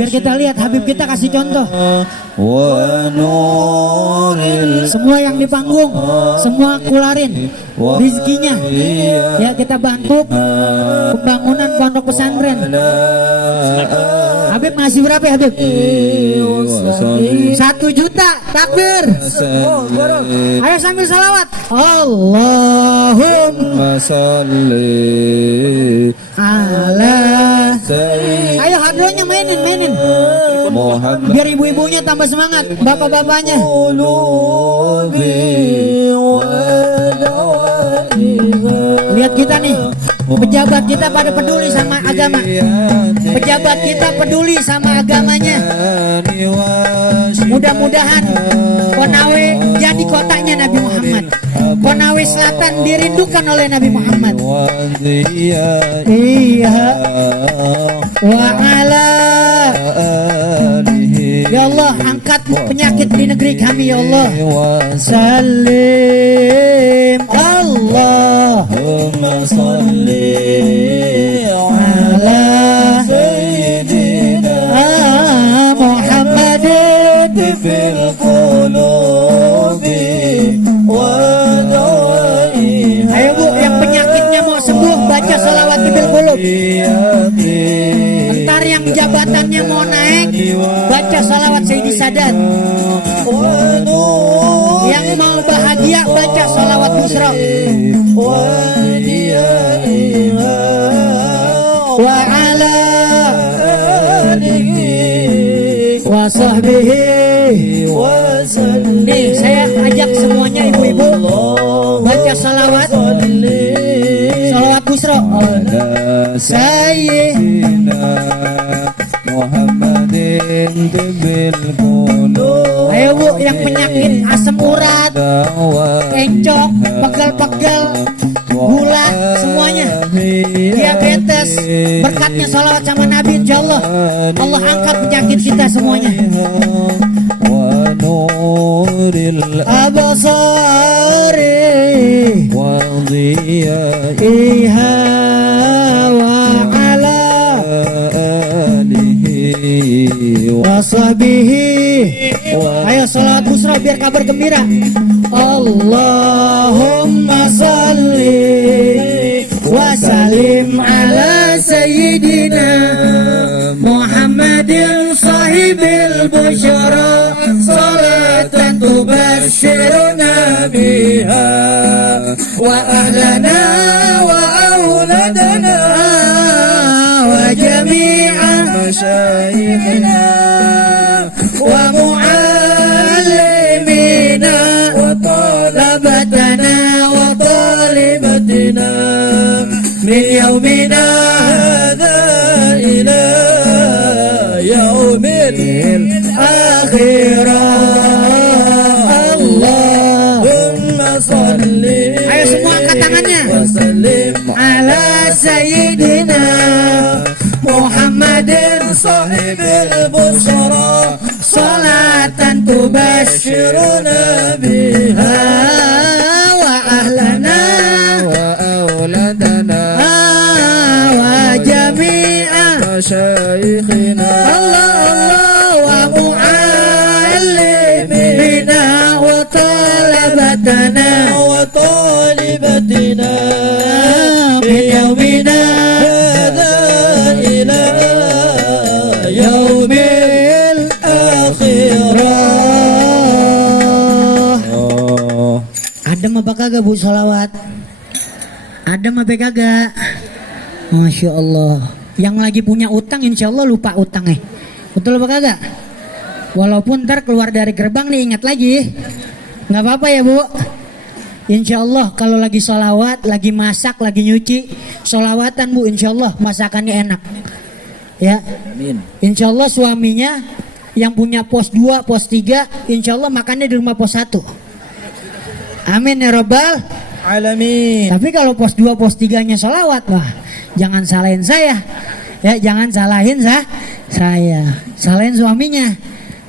Biar kita lihat Habib kita kasih contoh. Semua yang di panggung, semua keluarin rezekinya. Ya, kita bantu pembangunan pondok pesantren. Habib ngasih berapa ya Habib? 1 juta. Takbir. Ayo sambil salawat. Allahumma sholli ala. Ayo hadronya mainin. Biar ibu-ibunya tambah semangat, bapak-bapaknya. Lihat kita nih, pejabat kita pada peduli sama agama. Pejabat kita peduli sama agamanya. Mudah-mudahan Konawe jadi kotanya Nabi Muhammad. Konawe Selatan dirindukan oleh Nabi Muhammad. Iya. Wa ala. Ya Allah, angkat penyakit di negeri kami ya Allah. Salim Allahumma sholli ala sayyidina Muhammadin fil qulubi wa dawaiha. Ayo Bu, yang penyakitnya mau sembuh baca sholawat fil qulub. Ntar yang jabatannya mau naik baca sholawat Sayyidi Sadat. Yang mau bahagia baca sholawat Busra. Wa ala alihi wa sahbihi wa sallim. Nih saya ajak semuanya ibu-ibu baca sholawat Busra. Sayyidina Muhammadin bil qulub. Ayo Bu, yang penyakit asam urat, encok, pegel-pegel, gula, semuanya, diabetes, berkatnya sholawat sama Nabi insyaallah Allah angkat penyakit kita semuanya. Wa nuril absari wa dhiyaiha wa ala alihi wa sahbihi. Ayo sholawat busra biar kabar gembira. Allahumma salli wa salim ala sayyidina Muhammadin sahibil busyara salatan tubashiruna biha wa ahlana wa auladana wa jami'a masyayikhina wa muallimina wa talabatana wa talibatina min yaumina hadha ila yaumil akhirah. Allahumma salli. Ayo semua angkat tangannya. Wa sallim ala sayyidina Muhammadin sahibil busra salatan tubashiruna biha wa ahlana wa auladana wa jami'a masyayikhina Allah wa muallimina wa talabatana wa talibatina bi yaumina hadha ila yaumil akhirah. Adem apa kagak Bu sholawat? Adem apa kagak? Masya Allah. Yang lagi punya utang insya Allah lupa utangnya. Betul apa kagak? Walaupun ntar keluar dari gerbang nih ingat lagi. Nggak apa-apa ya Bu. Insya Allah kalau lagi sholawat, lagi masak, lagi nyuci, sholawatan Bu, insya Allah masakannya enak. Ya, amin. Insya Allah suaminya yang punya pos 2, pos 3, insya Allah makannya di rumah pos 1. Amin ya Rabbal alamin. Tapi kalau pos 2, pos 3-nya sholawat, wah jangan salahin saya. Ya, jangan salahin saya. Salahin suaminya.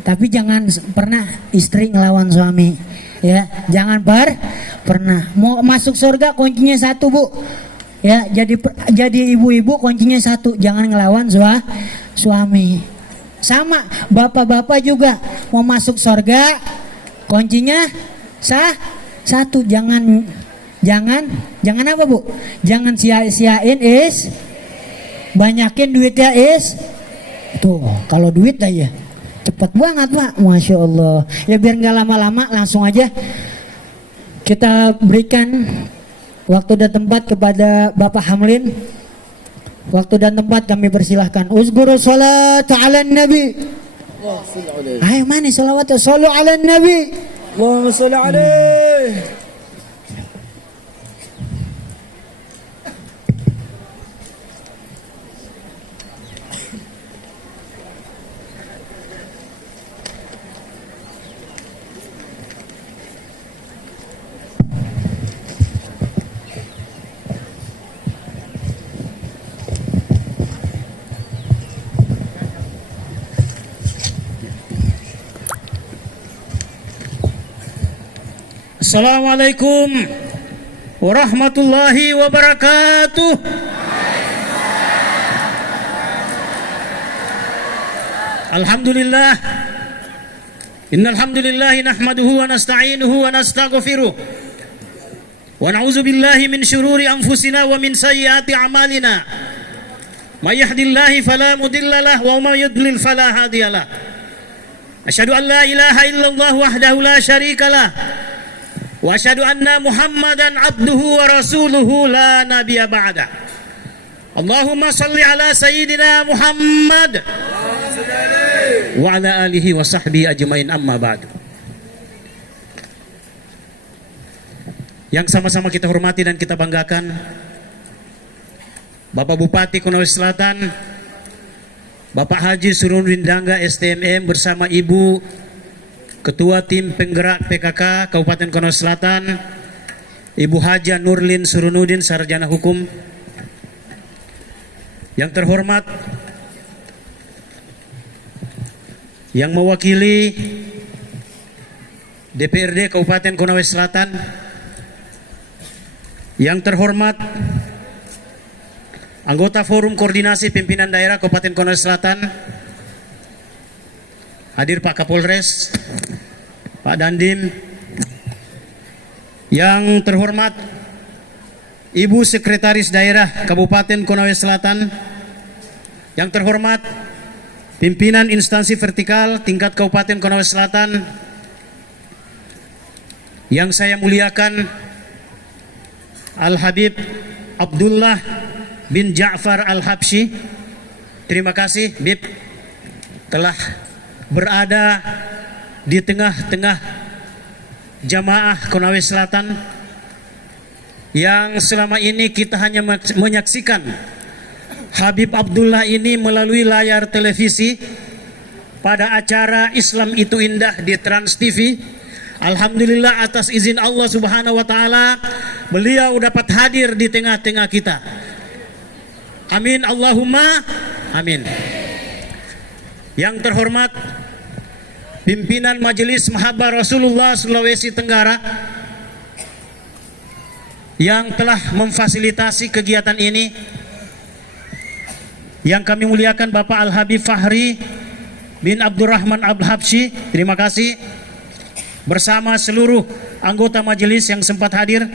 Tapi jangan pernah istri ngelawan suami. Ya, jangan pernah. Mau masuk surga kuncinya 1 Bu. Ya, jadi ibu-ibu kuncinya 1, jangan ngelawan suami. Sama bapak-bapak juga mau masuk surga, kuncinya satu, jangan apa Bu? Jangan sia-siain banyakin duitnya tuh. Kalau duit aja cepat banget Pak, Masya Allah. Ya biar nggak lama-lama, langsung aja kita berikan waktu dan tempat kepada Bapak Hamlin. Waktu dan tempat kami persilahkan. Uzguru salat ala nabi. Ayo mana salawat, sallu ala nabi. Allahumma salli alaihi. Assalamualaikum warahmatullahi wabarakatuh. Alhamdulillah. Innal hamdalillah nahmaduhu wa nasta'inuhu wa nastaghfiruh. Wa na'udzu billahi min syururi anfusina wa min sayyiati a'malina. May yahdihillahu fala mudilla lahu wa may yudlil fala hadiyalah. Asyhadu an la ilaha illallah wahdahu la syarika lah. Wa asyhadu anna Muhammadan abduhu wa rasuluhu la nabiyya ba'da. Allahumma salli ala sayyidina Muhammad wa ala alihi wa sahbihi ajmain, amma ba'du. Yang sama-sama kita hormati dan kita banggakan, Bapak Bupati Konawe Selatan, Bapak Haji Surunudin Dangga STMM bersama Ibu Ketua Tim Penggerak PKK Kabupaten Konawe Selatan, Ibu Haja Nurlin Surunudin, Sarjana Hukum. Yang terhormat, yang mewakili DPRD Kabupaten Konawe Selatan, yang terhormat anggota Forum Koordinasi Pimpinan Daerah Kabupaten Konawe Selatan, hadir Pak Kapolres, Pak Dandim, yang terhormat Ibu Sekretaris Daerah Kabupaten Konawe Selatan, yang terhormat pimpinan instansi vertikal tingkat Kabupaten Konawe Selatan, yang saya muliakan Al-Habib Abdullah bin Ja'far Al-Habsyi. Terima kasih Bib telah berada di tengah-tengah jamaah Konawe Selatan yang selama ini kita hanya menyaksikan Habib Abdullah ini melalui layar televisi pada acara Islam Itu Indah di Trans TV. Alhamdulillah atas izin Allah Subhanahu wa taala beliau dapat hadir di tengah-tengah kita. Amin Allahumma amin. Yang terhormat pimpinan Majelis Mahabbah Rasulullah Sulawesi Tenggara yang telah memfasilitasi kegiatan ini, yang kami muliakan Bapak Al-Habib Fahri bin Abdurrahman Al-Habsyi, terima kasih, bersama seluruh anggota majelis yang sempat hadir.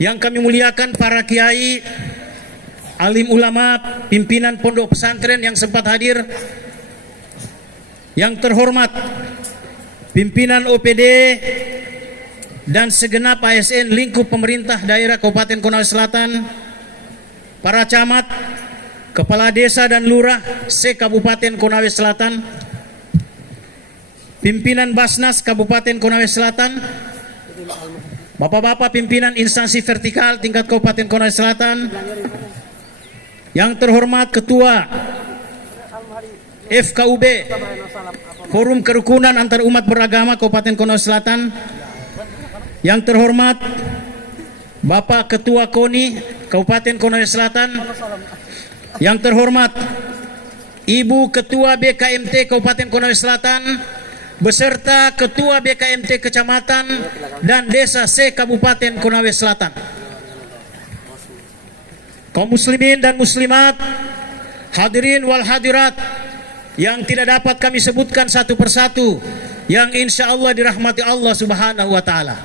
Yang kami muliakan para kiai, alim ulama, pimpinan pondok pesantren yang sempat hadir. Yang terhormat pimpinan OPD dan segenap ASN lingkup pemerintah daerah Kabupaten Konawe Selatan, para camat, kepala desa dan lurah se-Kabupaten Konawe Selatan, pimpinan Basnas Kabupaten Konawe Selatan, bapak-bapak pimpinan instansi vertikal tingkat Kabupaten Konawe Selatan, yang terhormat Ketua FKUB Forum Kerukunan Antar Umat Beragama Kabupaten Konawe Selatan, yang terhormat Bapak Ketua KONI Kabupaten Konawe Selatan, yang terhormat Ibu Ketua BKMT Kabupaten Konawe Selatan beserta Ketua BKMT Kecamatan dan Desa se-Kabupaten Konawe Selatan, kaum muslimin dan muslimat, hadirin wal hadirat yang tidak dapat kami sebutkan satu persatu, yang insya Allah dirahmati Allah Subhanahu wa Ta'ala.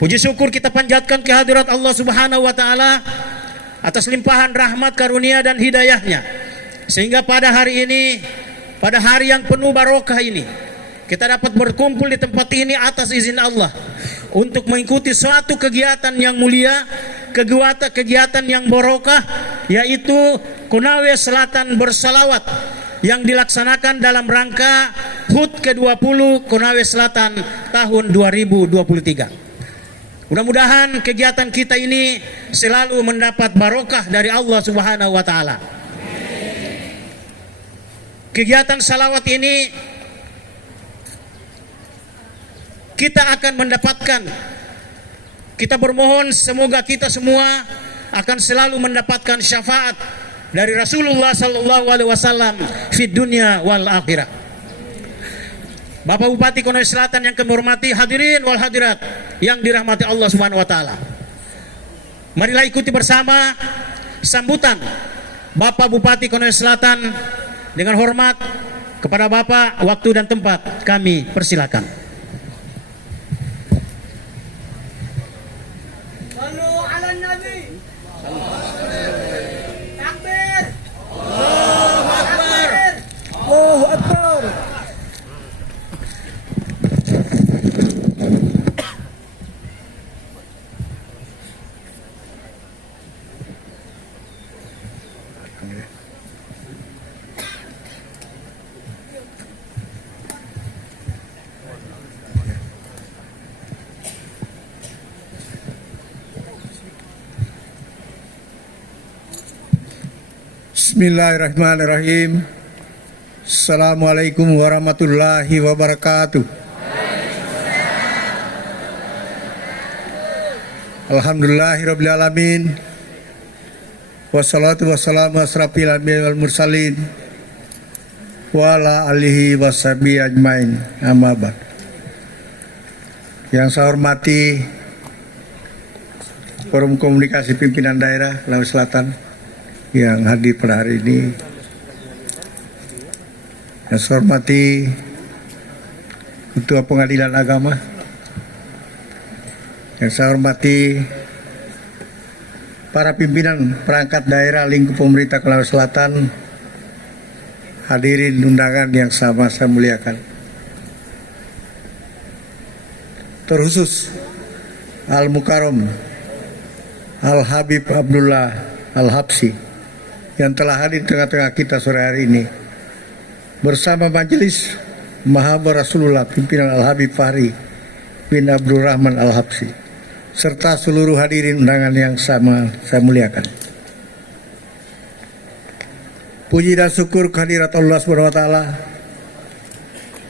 Puji syukur kita panjatkan kehadirat Allah Subhanahu wa Ta'ala atas limpahan rahmat, karunia dan hidayahnya, sehingga pada hari ini, pada hari yang penuh barokah ini, kita dapat berkumpul di tempat ini atas izin Allah untuk mengikuti suatu kegiatan yang mulia, kegiatan yang barokah, yaitu Konawe Selatan Bersalawat yang dilaksanakan dalam rangka HUT ke-20 Konawe Selatan tahun 2023. Mudah-mudahan kegiatan kita ini selalu mendapat barokah dari Allah Subhanahu wa Ta'ala. Kegiatan salawat ini kita akan mendapatkan, kita bermohon semoga kita semua akan selalu mendapatkan syafaat dari Rasulullah sallallahu alaihi wasallam fid dunya wal akhirah. Bapak Bupati Konawe Selatan yang kami hormati, hadirin wal hadirat yang dirahmati Allah Subhanahu wa Ta'ala. Marilah ikuti bersama sambutan Bapak Bupati Konawe Selatan. Dengan hormat kepada Bapak, waktu dan tempat kami persilakan. Sallu ala Nabi. Takbir. Allahu Akbar. Allahu Akbar. Bismillahirrahmanirrahim. Assalamualaikum warahmatullahi wabarakatuh. Alhamdulillahirabbil alamin. Wassalatu wassalamu asrafil anbiya'i wal mursalin wa ala alihi washabihi ajmain. Amma ba'd. Yang saya hormati Forum Komunikasi Pimpinan Daerah Konawe Selatan yang hadir pada hari ini, yang saya hormati Ketua Pengadilan Agama, yang saya hormati para pimpinan perangkat daerah lingkup pemerintah Konawe Selatan, hadirin undangan yang sama saya muliakan, terkhusus Al-Mukarram Al-Habib Abdullah Al-Habsyi yang telah hadir di tengah-tengah kita sore hari ini bersama Majelis Mahabar Rasulullah pimpinan Al-Habib Fahri bin Abdul Rahman Al-Habsyi serta seluruh hadirin undangan yang sama saya muliakan. Puji dan syukur kehadirat Allah Subhanahu wa Ta'ala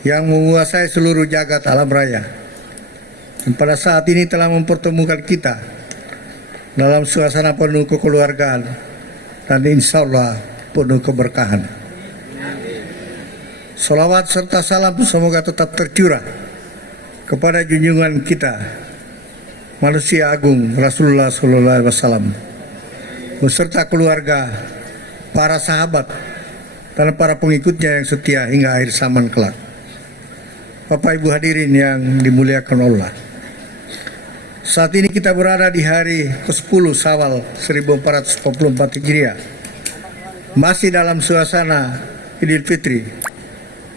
yang menguasai seluruh jagat alam raya dan pada saat ini telah mempertemukan kita dalam suasana penuh kekeluargaan dan insya Allah penuh keberkahan. Salawat serta salam semoga tetap tercurah kepada junjungan kita, manusia agung Rasulullah Sallallahu Alaihi Wasallam, beserta keluarga, para sahabat, dan para pengikutnya yang setia hingga akhir zaman kelak. Bapak Ibu hadirin yang dimuliakan Allah, saat ini kita berada di hari ke-10 Syawal 1444 Hijriah, masih dalam suasana Idul Fitri.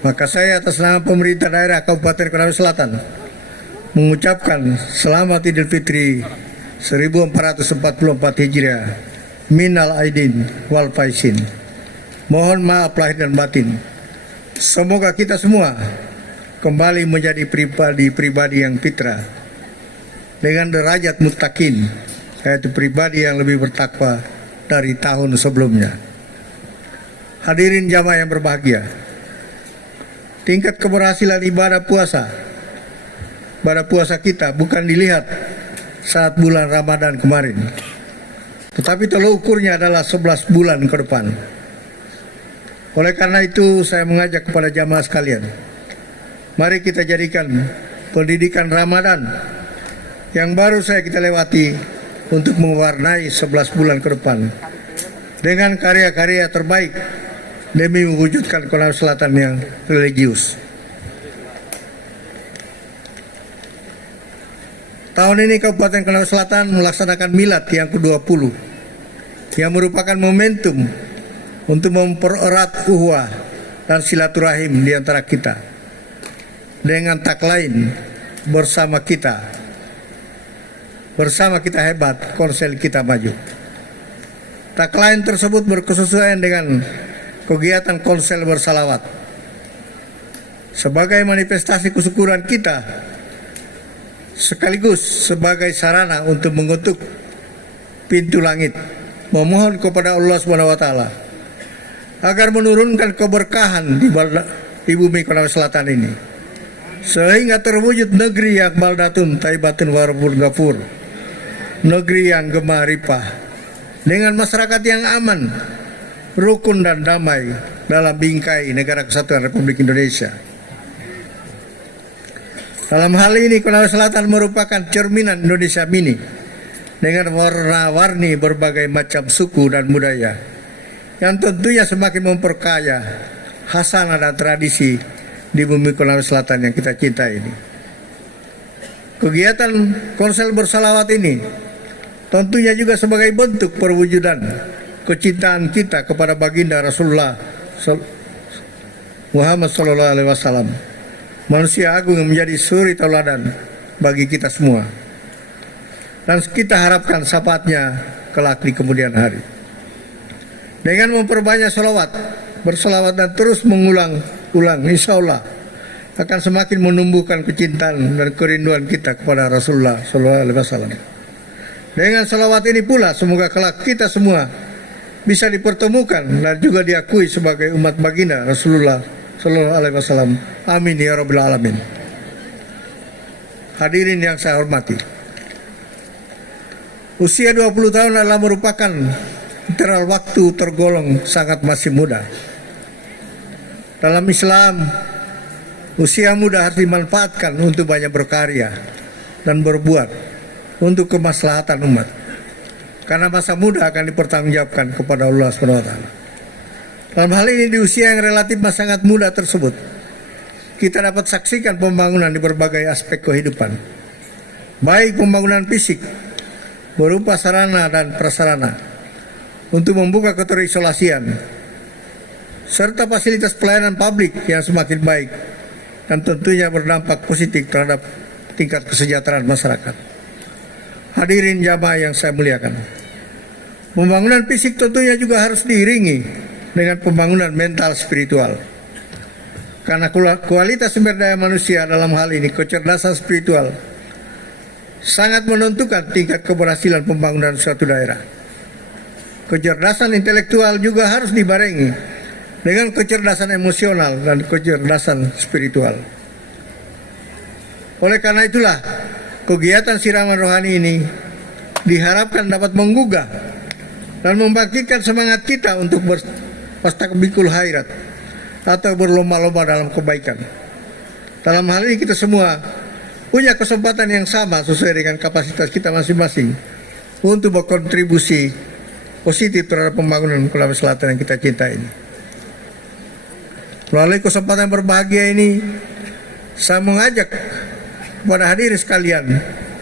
Maka saya atas nama pemerintah daerah Kabupaten Konawe Selatan mengucapkan selamat Idul Fitri 1444 Hijriah, minal aidin wal faizin. Mohon maaf lahir dan batin. Semoga kita semua kembali menjadi pribadi yang fitrah dengan derajat muttaqin, yaitu pribadi yang lebih bertakwa dari tahun sebelumnya. Hadirin jamaah yang berbahagia, tingkat keberhasilan ibadah puasa kita bukan dilihat saat bulan Ramadan kemarin, tetapi tolak ukurnya adalah 11 bulan ke depan. Oleh karena itu saya mengajak kepada jamaah sekalian, mari kita jadikan pendidikan Ramadan yang baru saya kita lewati untuk mewarnai 11 bulan ke depan dengan karya-karya terbaik demi mewujudkan Konawe Selatan yang religius. Tahun ini Kabupaten Konawe Selatan melaksanakan milad yang ke-20 yang merupakan momentum untuk mempererat ukhuwah dan silaturahim di antara kita dengan tagline bersama kita hebat, Konsel kita maju. Tagline tersebut berkesesuaian dengan kegiatan Konsel bersalawat sebagai manifestasi kesyukuran kita sekaligus sebagai sarana untuk mengetuk pintu langit, memohon kepada Allah Subhanahu wa taala agar menurunkan keberkahan di bumi Konawe Selatan ini sehingga terwujud negeri yang baldatun taibatun warabun gafur, negeri yang gemah ripah dengan masyarakat yang aman, rukun dan damai dalam bingkai Negara Kesatuan Republik Indonesia. Dalam hal ini Konawe Selatan merupakan cerminan Indonesia mini dengan warna-warni berbagai macam suku dan budaya yang tentunya semakin memperkaya khasanah dan tradisi di bumi Konawe Selatan yang kita cintai ini. Kegiatan Konsel bersalawat ini tentunya juga sebagai bentuk perwujudan kecintaan kita kepada baginda Rasulullah Muhammad sallallahu alaihi wasallam, manusia agung yang menjadi suri tauladan bagi kita semua. Dan kita harapkan syafaatnya kelak di kemudian hari. Dengan memperbanyak bersalawat dan terus mengulang-ulang, insya Allah akan semakin menumbuhkan kecintaan dan kerinduan kita kepada Rasulullah sallallahu alaihi wasallam. Dengan salawat ini pula semoga kelak kita semua bisa dipertemukan dan juga diakui sebagai umat baginda Rasulullah sallallahu alaihi wasallam. Amin ya rabbal alamin. Hadirin yang saya hormati, usia 20 tahun adalah merupakan interval waktu tergolong sangat masih muda. Dalam Islam, usia muda harus dimanfaatkan untuk banyak berkarya dan berbuat untuk kemaslahatan umat. Karena masa muda akan dipertanggungjawabkan kepada Allah SWT. Dalam hal ini di usia yang relatif sangat muda tersebut, kita dapat saksikan pembangunan di berbagai aspek kehidupan. Baik pembangunan fisik berupa sarana dan prasarana untuk membuka keterisolasian, serta fasilitas pelayanan publik yang semakin baik dan tentunya berdampak positif terhadap tingkat kesejahteraan masyarakat. Hadirin jamaah yang saya muliakan, pembangunan fisik tentunya juga harus diiringi dengan pembangunan mental spiritual. Karena kualitas sumber daya manusia dalam hal ini kecerdasan spiritual sangat menentukan tingkat keberhasilan pembangunan suatu daerah. Kecerdasan intelektual juga harus dibarengi dengan kecerdasan emosional dan kecerdasan spiritual. Oleh karena itulah, kegiatan siraman rohani ini diharapkan dapat menggugah dan membangkitkan semangat kita untuk berpastakbikul khairat atau berlomba-lomba dalam kebaikan. Dalam hal ini kita semua punya kesempatan yang sama sesuai dengan kapasitas kita masing-masing untuk berkontribusi positif terhadap pembangunan Konawe Selatan yang kita cintai ini. Melalui kesempatan berbahagia ini, saya mengajak kepada hadirin sekalian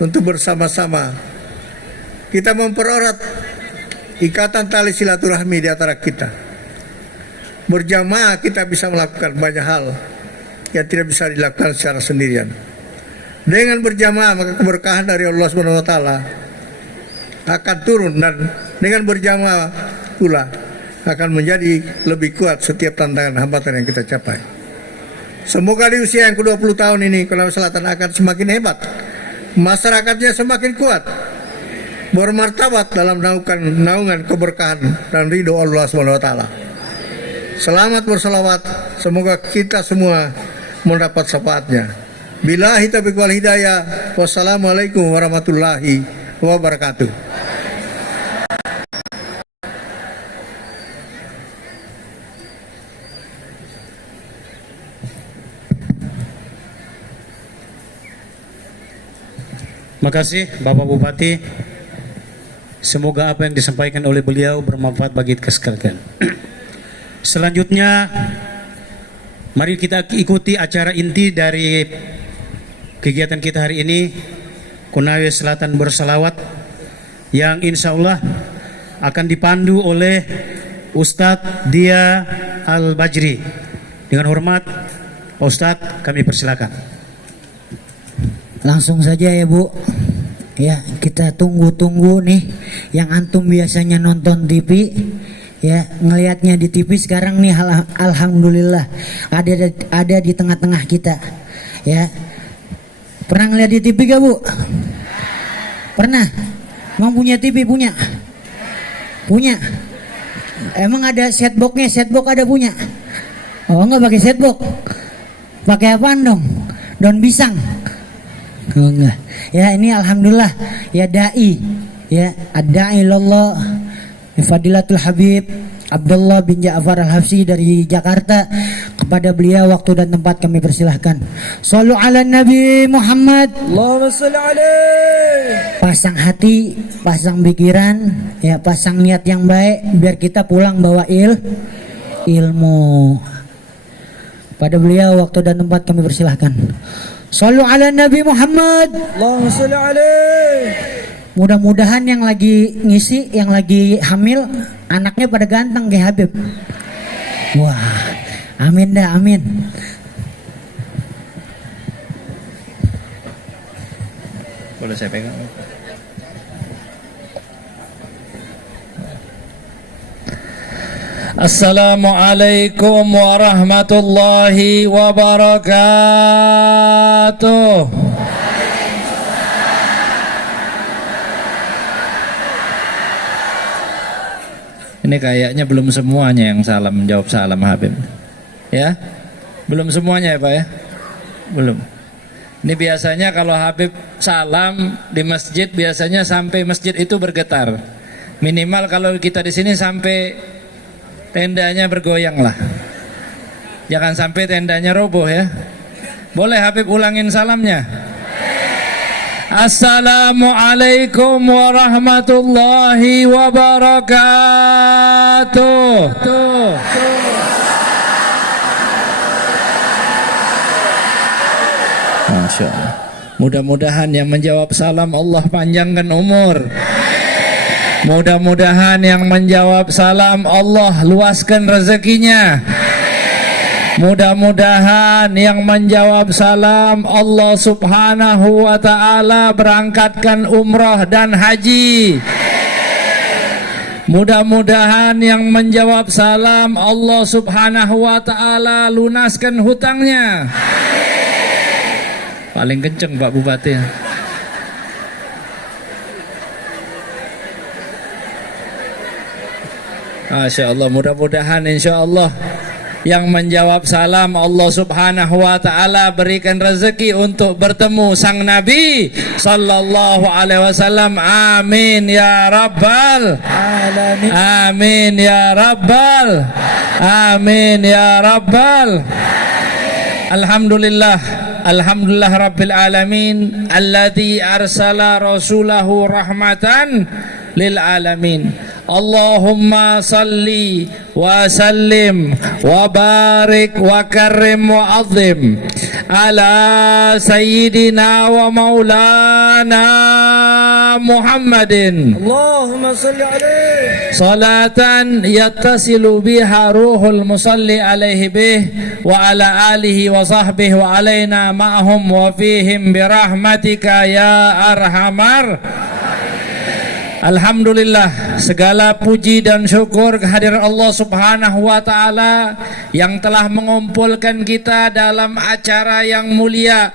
untuk bersama-sama kita mempererat ikatan tali silaturahmi di antara kita. Berjamaah kita bisa melakukan banyak hal yang tidak bisa dilakukan secara sendirian. Dengan berjamaah maka keberkahan dari Allah Subhanahu wa taala akan turun, dan dengan berjamaah pula akan menjadi lebih kuat setiap tantangan hambatan yang kita capai. Semoga di usia yang ke-20 tahun ini Konawe Selatan akan semakin hebat, masyarakatnya semakin kuat, bermartabat dalam naungan keberkahan dan ridho Allah SWT. Selamat berselawat, semoga kita semua mendapat syafaatnya. Billahi taufiq wal hidayah. Wassalamualaikum warahmatullahi wabarakatuh. Terima kasih Bapak Bupati. Semoga apa yang disampaikan oleh beliau bermanfaat bagi kita sekalian. Selanjutnya, mari kita ikuti acara inti dari kegiatan kita hari ini, Konawe Selatan Bersalawat, yang insya Allah akan dipandu oleh Ustadz Dia Al-Bajri. Dengan hormat, Pak Ustadz, kami persilakan. Langsung saja ya Bu. Ya, kita tunggu-tunggu nih yang antum biasanya nonton TV, ya ngelihatnya di TV sekarang nih alhamdulillah ada di tengah-tengah kita. Ya. Pernah ngeliat di TV gak Bu? Pernah? Emang punya TV? Punya? Punya? Emang ada setboxnya? Setbox ada punya? Oh enggak pakai setbox. Pakai apaan dong? Daun pisang. Oh enggak. Ya ini alhamdulillah ya dai, ya ad-da'i ilallah Fadilatul Habib Abdullah bin Ja'far Al-Habsyi dari Jakarta. Kepada beliau waktu dan tempat kami persilahkan. Shallu ala Nabi Muhammad. Allahumma shalli alaihi. Pasang hati, pasang pikiran, ya pasang niat yang baik biar kita pulang bawa ilmu. Pada beliau waktu dan tempat kami persilahkan. Shallu ala Nabi Muhammad. Allahumma shalli alaihi. Mudah-mudahan yang lagi ngisi, yang lagi hamil, anaknya pada ganteng kayak Habib. Wah, amin dah, amin. Boleh saya pegang? Assalamualaikum warahmatullahi wabarakatuh. Ini kayaknya belum semuanya yang salam menjawab salam Habib. Ya? Belum semuanya ya Pak ya? Belum. Ini biasanya kalau Habib salam di masjid biasanya sampai masjid itu bergetar. Minimal kalau kita di sini sampai tendanya bergoyang lah. Jangan sampai tendanya roboh ya. Boleh Habib ulangin salamnya? Assalamualaikum warahmatullahi wabarakatuh. Masya Allah. Mudah-mudahan yang menjawab salam Allah panjangkan umur. Mudah-mudahan yang menjawab salam Allah luaskan rezekinya. Mudah-mudahan yang menjawab salam Allah subhanahu wa ta'ala berangkatkan umrah dan haji. Mudah-mudahan yang menjawab salam Allah subhanahu wa ta'ala lunaskan hutangnya. Paling kenceng Pak Bupati. Masya Allah, mudah-mudahan insya Allah yang menjawab salam Allah subhanahu wa ta'ala berikan rezeki untuk bertemu sang Nabi sallallahu alaihi wasallam. Amin ya rabbal alamin. Amin ya rabbal. Amin ya rabbal. Alhamdulillah. Alhamdulillah rabbil alamin alladzi arsala rasulahu rahmatan lil alamin. Allahumma salli wa sallim wa barik wa karrim wa azim ala sayyidina wa maulana Muhammadin. Allahumma salli alaihi. Salatan yattasilu biha ruhul musalli alaihi bih wa ala alihi wa sahbihi wa alaina ma'hum wa fihim birahmatika ya arhamar. Alhamdulillah, segala puji dan syukur kehadiran Allah subhanahu wa ta'ala yang telah mengumpulkan kita dalam acara yang mulia,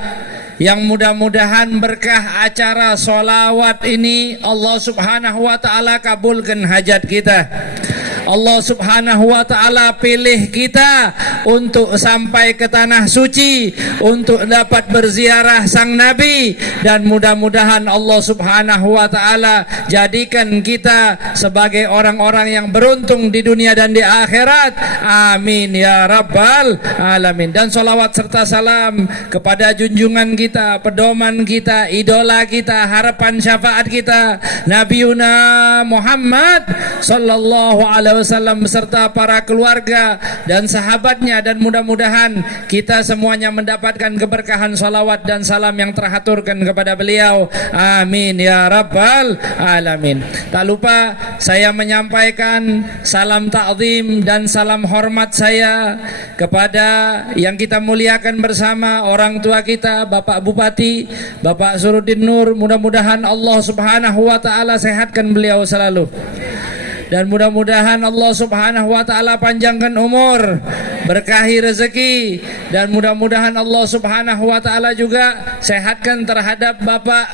yang mudah-mudahan berkah acara solawat ini Allah subhanahu wa ta'ala kabulkan hajat kita. Allah Subhanahu wa taala pilih kita untuk sampai ke tanah suci, untuk dapat berziarah sang Nabi, dan mudah-mudahan Allah Subhanahu wa taala jadikan kita sebagai orang-orang yang beruntung di dunia dan di akhirat. Amin ya rabbal alamin. Dan salawat serta salam kepada junjungan kita, pedoman kita, idola kita, harapan syafaat kita, Nabiuna Muhammad sallallahu alaihi wasallam beserta para keluarga dan sahabatnya, dan mudah-mudahan kita semuanya mendapatkan keberkahan salawat dan salam yang teraturkan kepada beliau. Amin ya rabbal alamin. Tak lupa saya menyampaikan salam ta'zim dan salam hormat saya kepada yang kita muliakan bersama, orang tua kita, Bapak Bupati, Bapak Suruddin Nur. Mudah-mudahan Allah Subhanahu wa taala sehatkan beliau selalu, dan mudah-mudahan Allah Subhanahu wa taala panjangkan umur, berkahi rezeki, dan mudah-mudahan Allah Subhanahu wa taala juga sehatkan terhadap Bapak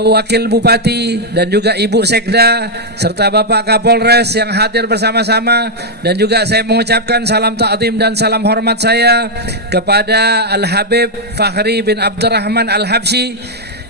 Wakil Bupati dan juga Ibu Sekda serta Bapak Kapolres yang hadir bersama-sama. Dan juga saya mengucapkan salam ta'zim dan salam hormat saya kepada Al-Habib Fakhri bin Abdurrahman Al-Habsyi,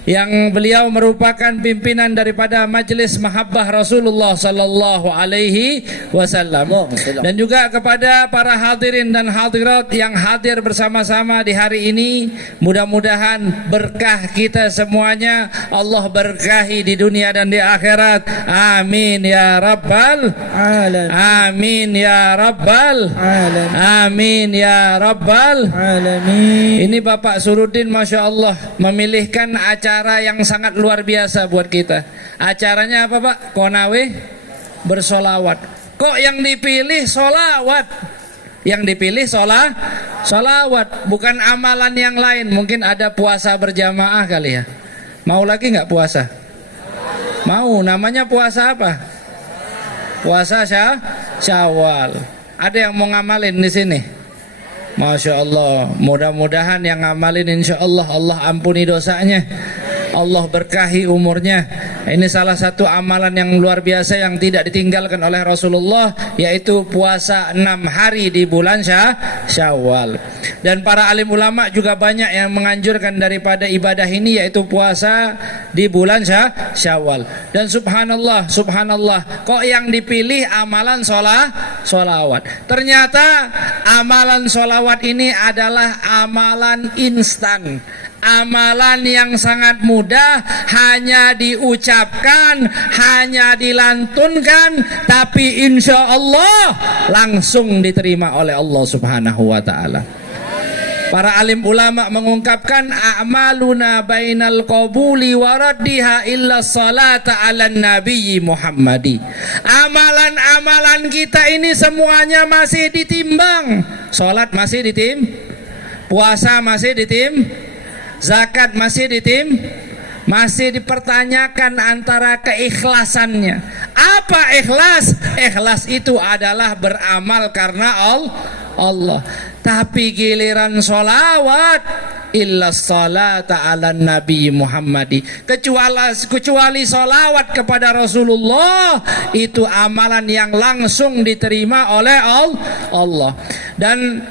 yang beliau merupakan pimpinan daripada Majelis Mahabbah Rasulullah sallallahu alaihi wasallam, dan juga kepada para hadirin dan hadirat yang hadir bersama-sama di hari ini. Mudah-mudahan berkah kita semuanya Allah berkahi di dunia dan di akhirat. Amin ya rabbal alamin. Amin ya rabbal alamin. Amin ya rabbal alamin. Ini Bapak Suruddin Masya Allah memilihkan acara yang sangat luar biasa buat kita. Acaranya apa Pak? Konawe bersolawat. Kok yang dipilih solawat? Yang dipilih solawat, bukan amalan yang lain. Mungkin ada puasa berjamaah kali ya. Mau lagi nggak puasa? Mau. Namanya puasa apa? Puasa Syawal. Ada yang mau ngamalin di sini? Masya Allah. Mudah-mudahan yang ngamalin insya Allah Allah ampuni dosanya, Allah berkahi umurnya. Ini salah satu amalan yang luar biasa yang tidak ditinggalkan oleh Rasulullah, yaitu puasa 6 hari di bulan Syawal. Dan para alim ulama juga banyak yang menganjurkan daripada ibadah ini, yaitu puasa di bulan Syawal. Dan subhanallah, subhanallah, kok yang dipilih amalan sholawat. Ternyata amalan sholawat ini adalah amalan instan, amalan yang sangat mudah, hanya diucapkan, hanya dilantunkan, tapi insya Allah langsung diterima oleh Allah Subhanahu wa ta'ala. Para alim ulama mengungkapkan, a'maluna bainal qabuli wa raddiha illa salata ala nabiyyi Muhammadi. Amalan-amalan kita ini semuanya masih ditimbang. Salat masih puasa masih zakat masih masih dipertanyakan antara keikhlasannya. Apa ikhlas? Ikhlas itu adalah beramal karena Allah. Tapi giliran sholawat, illa salata ala nabi Muhammadi, kecuali sholawat kepada Rasulullah, itu amalan yang langsung diterima oleh Allah. Dan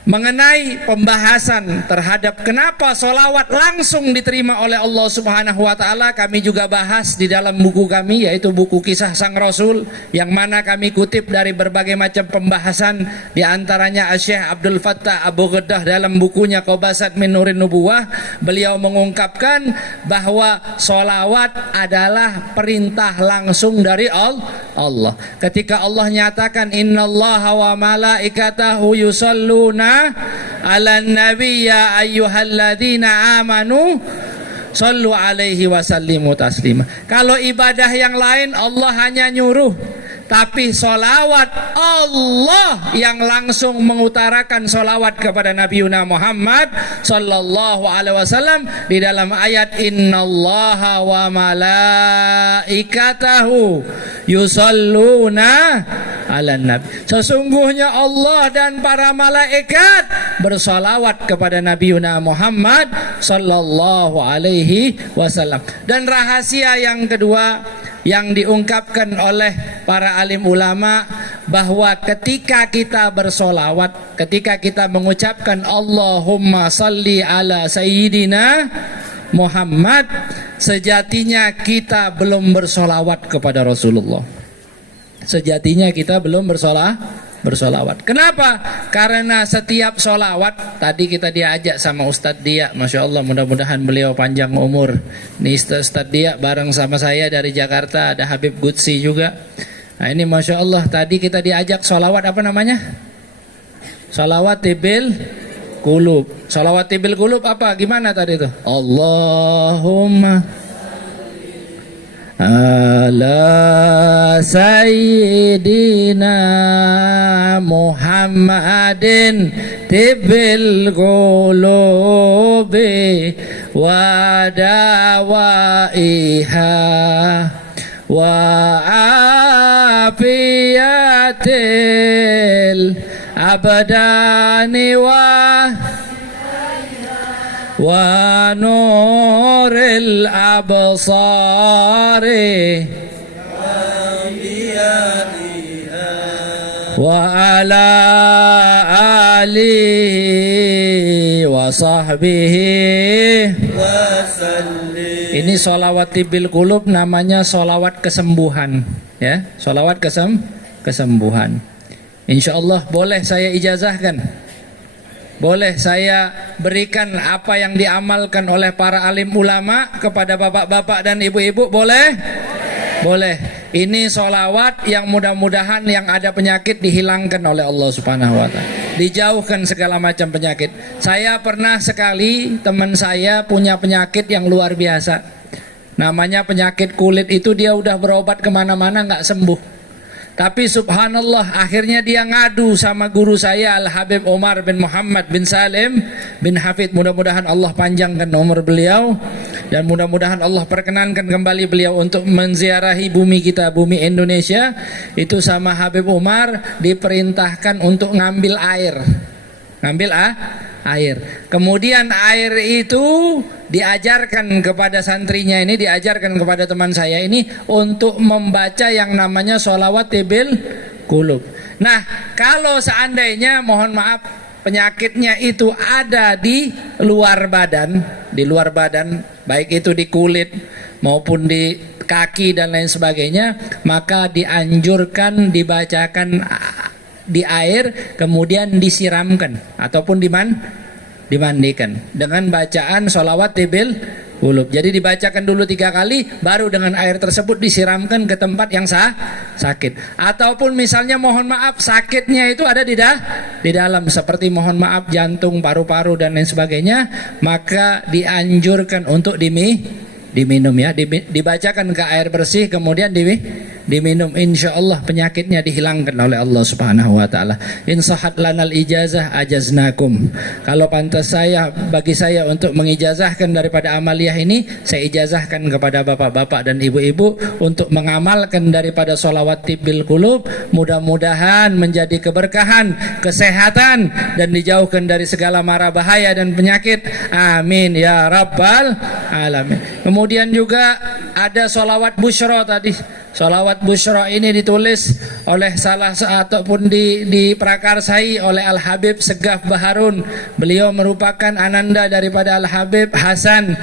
mengenai pembahasan terhadap kenapa sholawat langsung diterima oleh Allah Subhanahu wa ta'ala, kami juga bahas di dalam buku kami, yaitu buku Kisah Sang Rasul, yang mana kami kutip dari berbagai macam pembahasan, di antaranya Syekh Abdul Fattah Abu Gheddah dalam bukunya Qobasat min Nurin Nubuwah. Beliau mengungkapkan bahwa sholawat adalah perintah langsung dari Allah. Ketika Allah nyatakan innallaha wa malaikatahu yusalluna ala nabi ya ayyuhalladzina amanu sallu alaihi wasallimu taslima. Kalau ibadah yang lain Allah hanya nyuruh, tapi solawat Allah yang langsung mengutarakan solawat kepada Nabi Muhammad sallallahu alaihi wasallam di dalam ayat innallaha wa malaikatahu yusalluna ala nabi. Sesungguhnya Allah dan para malaikat bersolawat kepada Nabi Muhammad sallallahu alaihi wasallam. Dan rahasia yang kedua yang diungkapkan oleh para alim ulama bahwa ketika kita bersolawat, ketika kita mengucapkan Allahumma salli ala sayyidina Muhammad, sejatinya kita belum bersolawat kepada Rasulullah. Sejatinya kita belum bersolawat. Kenapa? Karena setiap solawat, tadi kita diajak sama Ustadz Dia, Masya Allah, mudah-mudahan beliau panjang umur. Ini Ustadz Dia bareng sama saya dari Jakarta, ada Habib Gutsi juga. Nah ini Masya Allah, tadi kita diajak solawat apa namanya? Solawat tibil kulub. Solawat tibil kulub apa? Gimana tadi itu? Allahumma ala sayyidina Muhammadin tibil qulubi wa dawaiha wa afiyatil abdani wa nuril absari wa ala alihi wa sahbihi. Ini solawat tibil kulub, namanya solawat kesembuhan, ya, solawat kesembuhan. Insya Allah boleh saya ijazahkan, boleh saya berikan apa yang diamalkan oleh para alim ulama kepada bapak-bapak dan ibu-ibu, boleh? Boleh. Ini solawat yang mudah-mudahan yang ada penyakit dihilangkan oleh Allah Subhanahu wa ta'ala, dijauhkan segala macam penyakit. Saya pernah sekali, teman saya punya penyakit yang luar biasa, namanya penyakit kulit. Itu dia udah berobat kemana-mana nggak sembuh. Tapi subhanallah, akhirnya dia ngadu sama guru saya Al-Habib Umar bin Muhammad bin Salim bin Hafid. Mudah-mudahan Allah panjangkan umur beliau, dan mudah-mudahan Allah perkenankan kembali beliau untuk menziarahi bumi kita, bumi Indonesia. Itu sama Habib Umar diperintahkan untuk ngambil air. Air. Kemudian air itu diajarkan kepada santrinya ini, diajarkan kepada teman saya ini untuk membaca yang namanya sholawat tibil kulub. Nah, kalau seandainya, mohon maaf, penyakitnya itu ada di luar badan, baik itu di kulit maupun di kaki dan lain sebagainya, maka dianjurkan dibacakan di air, kemudian disiramkan ataupun dimandikan dengan bacaan sholawat tibil kulub. Jadi dibacakan dulu 3 kali, baru dengan air tersebut disiramkan ke tempat yang sakit. Ataupun misalnya mohon maaf sakitnya itu ada di dalam, seperti mohon maaf jantung, paru-paru dan lain sebagainya, maka dianjurkan untuk diminum, ya, dibacakan ke air bersih, kemudian diminum. Insya Allah penyakitnya dihilangkan oleh Allah Subhanahu wa ta'ala. In sahat lanal ijazah ajaznakum. Kalau pantas bagi saya untuk mengijazahkan daripada amaliyah ini, saya ijazahkan kepada bapak-bapak dan ibu-ibu untuk mengamalkan daripada sholawat tibil kulub. Mudah-mudahan menjadi keberkahan, kesehatan, dan dijauhkan dari segala mara bahaya dan penyakit. Amin ya rabbal alamin. Kemudian juga ada sholawat busyra tadi. Sholawat busyra ini ditulis oleh salah ataupun diprakarsai oleh Al-Habib Segaf Baharun. Beliau merupakan ananda daripada Al-Habib Hasan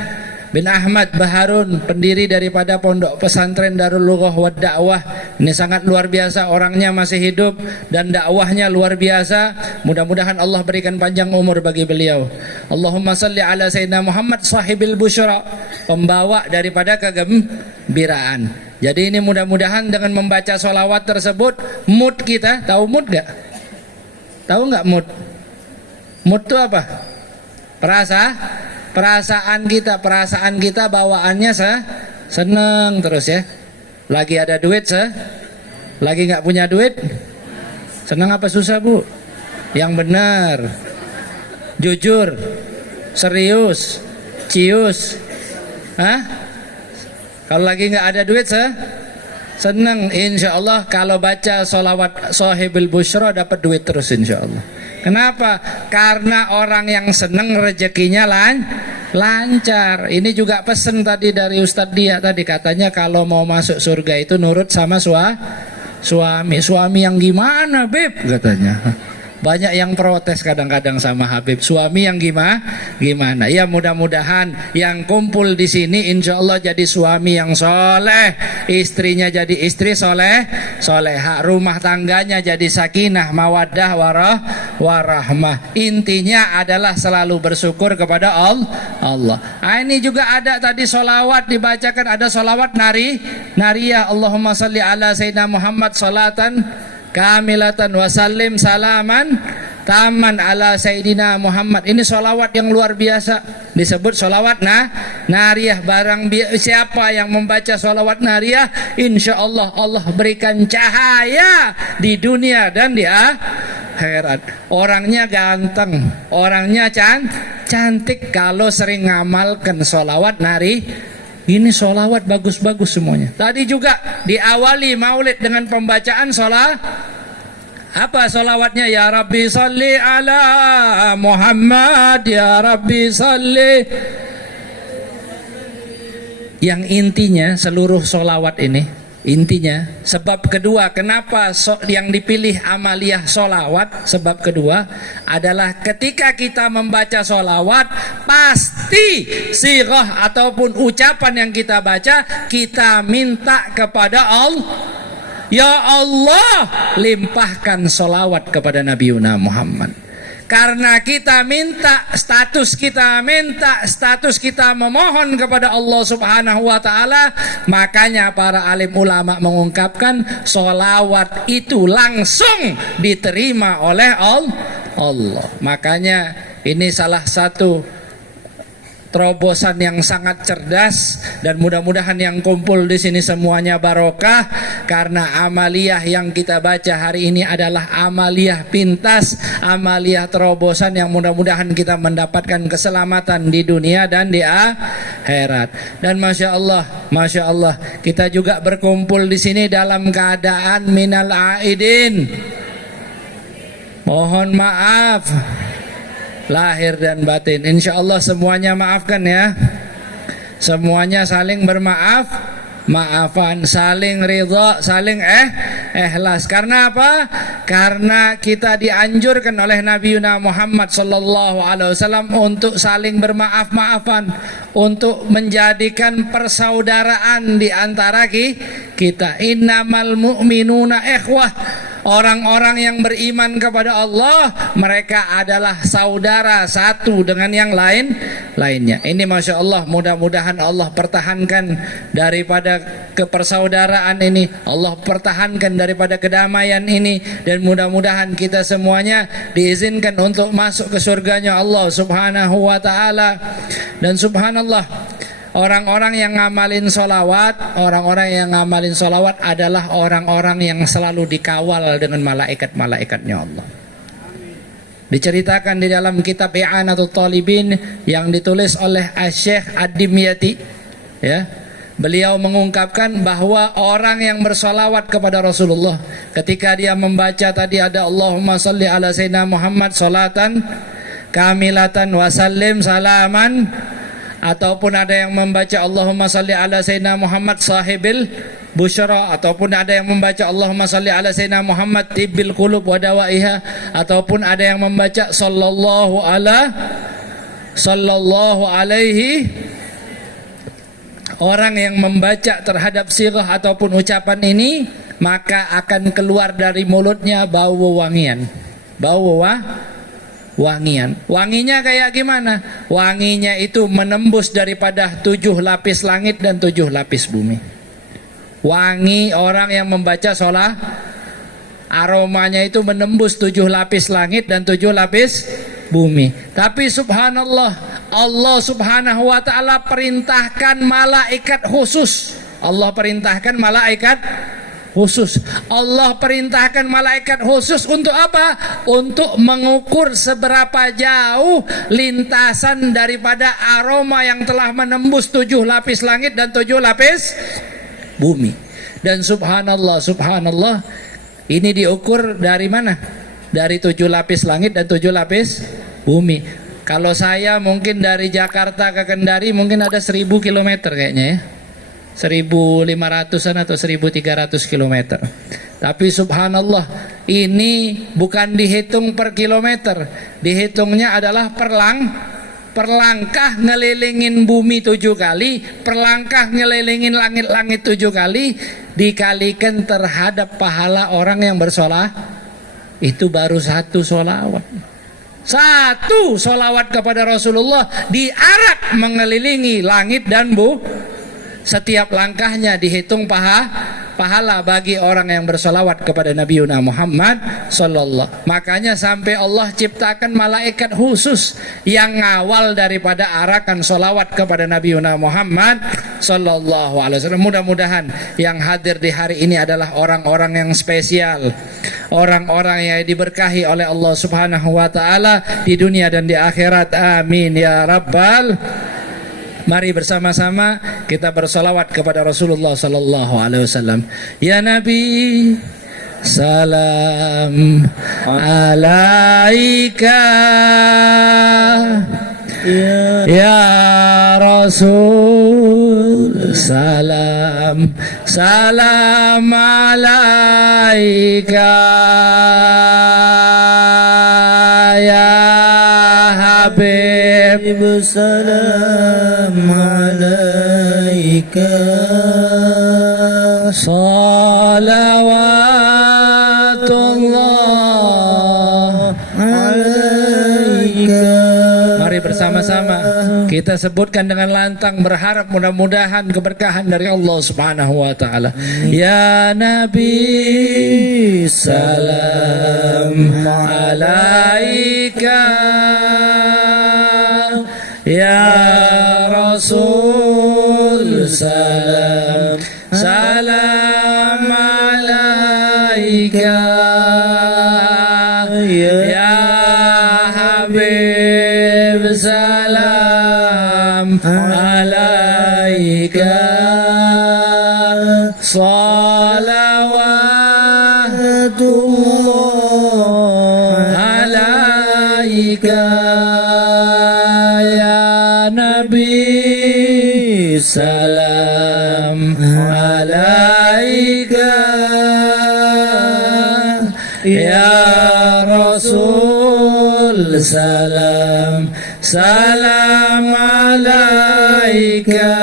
bin Ahmad Baharun, pendiri daripada Pondok Pesantren Darul Lughah wa Dakwah. Ini sangat luar biasa, orangnya masih hidup dan dakwahnya luar biasa. Mudah-mudahan Allah berikan panjang umur bagi beliau. Allahumma salli ala sayyidina Muhammad sahibil busyra, pembawa daripada kegembiraan. Jadi ini mudah-mudahan dengan membaca sholawat tersebut, mood kita, tahu mood gak? Tahu gak mood? Mood itu apa? Perasaan kita bawaannya seneng terus, ya. Lagi ada duit lagi gak punya duit, senang apa susah, Bu? Yang benar, jujur, serius, cius. Kalau lagi nggak ada duit senang. Insya Allah kalau baca sholawat sahibul busyra dapat duit terus insya Allah. Kenapa? Karena orang yang seneng rezekinya lancar. Ini juga pesen tadi dari Ustadz Dia tadi, katanya kalau mau masuk surga itu nurut sama suami. Suami yang gimana, Beb? Katanya. Banyak yang protes kadang-kadang sama Habib, suami yang gimana. Ya mudah-mudahan yang kumpul di sini insya Allah jadi suami yang soleh, istrinya jadi istri soleha, rumah tangganya jadi sakinah, mawaddah, warahmah. Intinya adalah selalu bersyukur kepada Allah. Ini juga ada tadi solawat dibacakan, ada solawat nariyah. Allahumma salli ala sayyidina Muhammad salatan kamilatan wasallim salaman taman ala sayyidina Muhammad. Ini solawat yang luar biasa, disebut solawat nariyah. Siapa yang membaca solawat nariyah, insya Allah Allah berikan cahaya di dunia dan di akhirat. Orangnya ganteng, orangnya cantik kalau sering ngamalkan solawat ini solawat bagus-bagus semuanya. Tadi juga diawali maulid dengan pembacaan apa solawatnya? Ya Rabbi salli ala Muhammad, Ya Rabbi salli. Yang intinya seluruh solawat ini, intinya sebab kedua kenapa yang dipilih amaliyah solawat, sebab kedua adalah ketika kita membaca solawat pasti sirah ataupun ucapan yang kita baca kita minta kepada Allah, ya Allah limpahkan solawat kepada Nabi Muhammad. Karena kita minta status kita memohon kepada Allah Subhanahu wa taala, makanya para alim ulama mengungkapkan solawat itu langsung diterima oleh Allah. Makanya ini salah satu terobosan yang sangat cerdas, dan mudah-mudahan yang kumpul di sini semuanya barokah, karena amaliyah yang kita baca hari ini adalah amaliyah pintas, amaliyah terobosan yang mudah-mudahan kita mendapatkan keselamatan di dunia dan di akhirat. Dan masya Allah kita juga berkumpul di sini dalam keadaan minal aidin, mohon maaf lahir dan batin. Insya Allah semuanya maafkan ya. Semuanya saling maafan, saling ridha, saling ikhlas. Karena apa? Karena kita dianjurkan oleh Nabi Muhammad sallallahu alaihi wasallam untuk saling bermaaf-maafan, untuk menjadikan persaudaraan di antara kita. Innamal mu'minuna ikhwah. Orang-orang yang beriman kepada Allah, mereka adalah saudara satu dengan yang lainnya. Ini masya Allah, mudah-mudahan Allah pertahankan daripada kepersaudaraan ini, Allah pertahankan daripada kedamaian ini, dan mudah-mudahan kita semuanya diizinkan untuk masuk ke surganya Allah Subhanahu wa taala. Dan subhanallah, orang-orang yang ngamalin solawat adalah orang-orang yang selalu dikawal dengan malaikat-malaikatnya Allah. Diceritakan di dalam kitab I'anatul Talibin yang ditulis oleh Syekh Ad-Dimyati, ya, beliau mengungkapkan bahwa orang yang bersolawat kepada Rasulullah, ketika dia membaca tadi ada Allahumma salli ala sayyidina Muhammad salatan kamilatan wasallim salaman, ataupun ada yang membaca Allahumma salli ala sayyidina Muhammad sahibil busyra, ataupun ada yang membaca Allahumma salli ala sayyidina Muhammad tibbil qulub wa dawaiha, ataupun ada yang membaca sallallahu alaihi. Orang yang membaca terhadap sirah ataupun ucapan ini, maka akan keluar dari mulutnya bau wangian. Wanginya kayak gimana? Wanginya itu menembus daripada 7 lapis langit dan 7 lapis bumi. Wangi orang yang membaca sholat, aromanya itu menembus 7 lapis langit dan 7 lapis bumi. Tapi subhanallah, Allah Subhanahu wa taala perintahkan malaikat khusus. Allah perintahkan malaikat khusus untuk apa? Untuk mengukur seberapa jauh lintasan daripada aroma yang telah menembus 7 lapis langit dan 7 lapis bumi. Dan subhanallah, ini diukur dari mana? dari 7 lapis langit dan 7 lapis bumi. Kalau saya mungkin dari Jakarta ke Kendari mungkin ada 1000 kilometer kayaknya ya. 1500-an atau 1300 kilometer. Tapi subhanallah, ini bukan dihitung per kilometer, dihitungnya adalah per langkah ngelilingin bumi 7 kali, per langkah ngelilingin langit-langit 7 kali, dikalikan terhadap pahala orang yang bersolah, itu baru 1 solawat. 1 solawat kepada Rasulullah diarak mengelilingi langit dan setiap langkahnya dihitung pahala bagi orang yang bersolawat kepada Nabi Muhammad sallallahu. Makanya sampai Allah ciptakan malaikat khusus yang ngawal daripada arakan solawat kepada Nabi Muhammad sallallahu alaihi wasallam. Mudah-mudahan yang hadir di hari ini adalah orang-orang yang spesial, orang-orang yang diberkahi oleh Allah Subhanahu wa taala di dunia dan di akhirat. Amin ya rabbal. Mari bersama-sama kita bersolawat kepada Rasulullah sallallahu alaihi wasallam. Ya Nabi, salam alaika. Ya Rasul, salam alaika. Ya Habib, salam alaika. Salawatullah alaika. Mari bersama-sama kita sebutkan dengan lantang, berharap mudah-mudahan keberkahan dari Allah Subhanahu wa taala. Ya Nabi, salam alaika. Ya Rasul, salam alaika. Ya Habib, salam alaika. Salawatullah alaika. Salam alaika. Ya Rasul, salam alaika.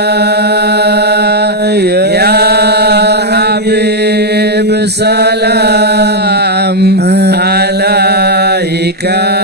Ya Habib, salam alaika.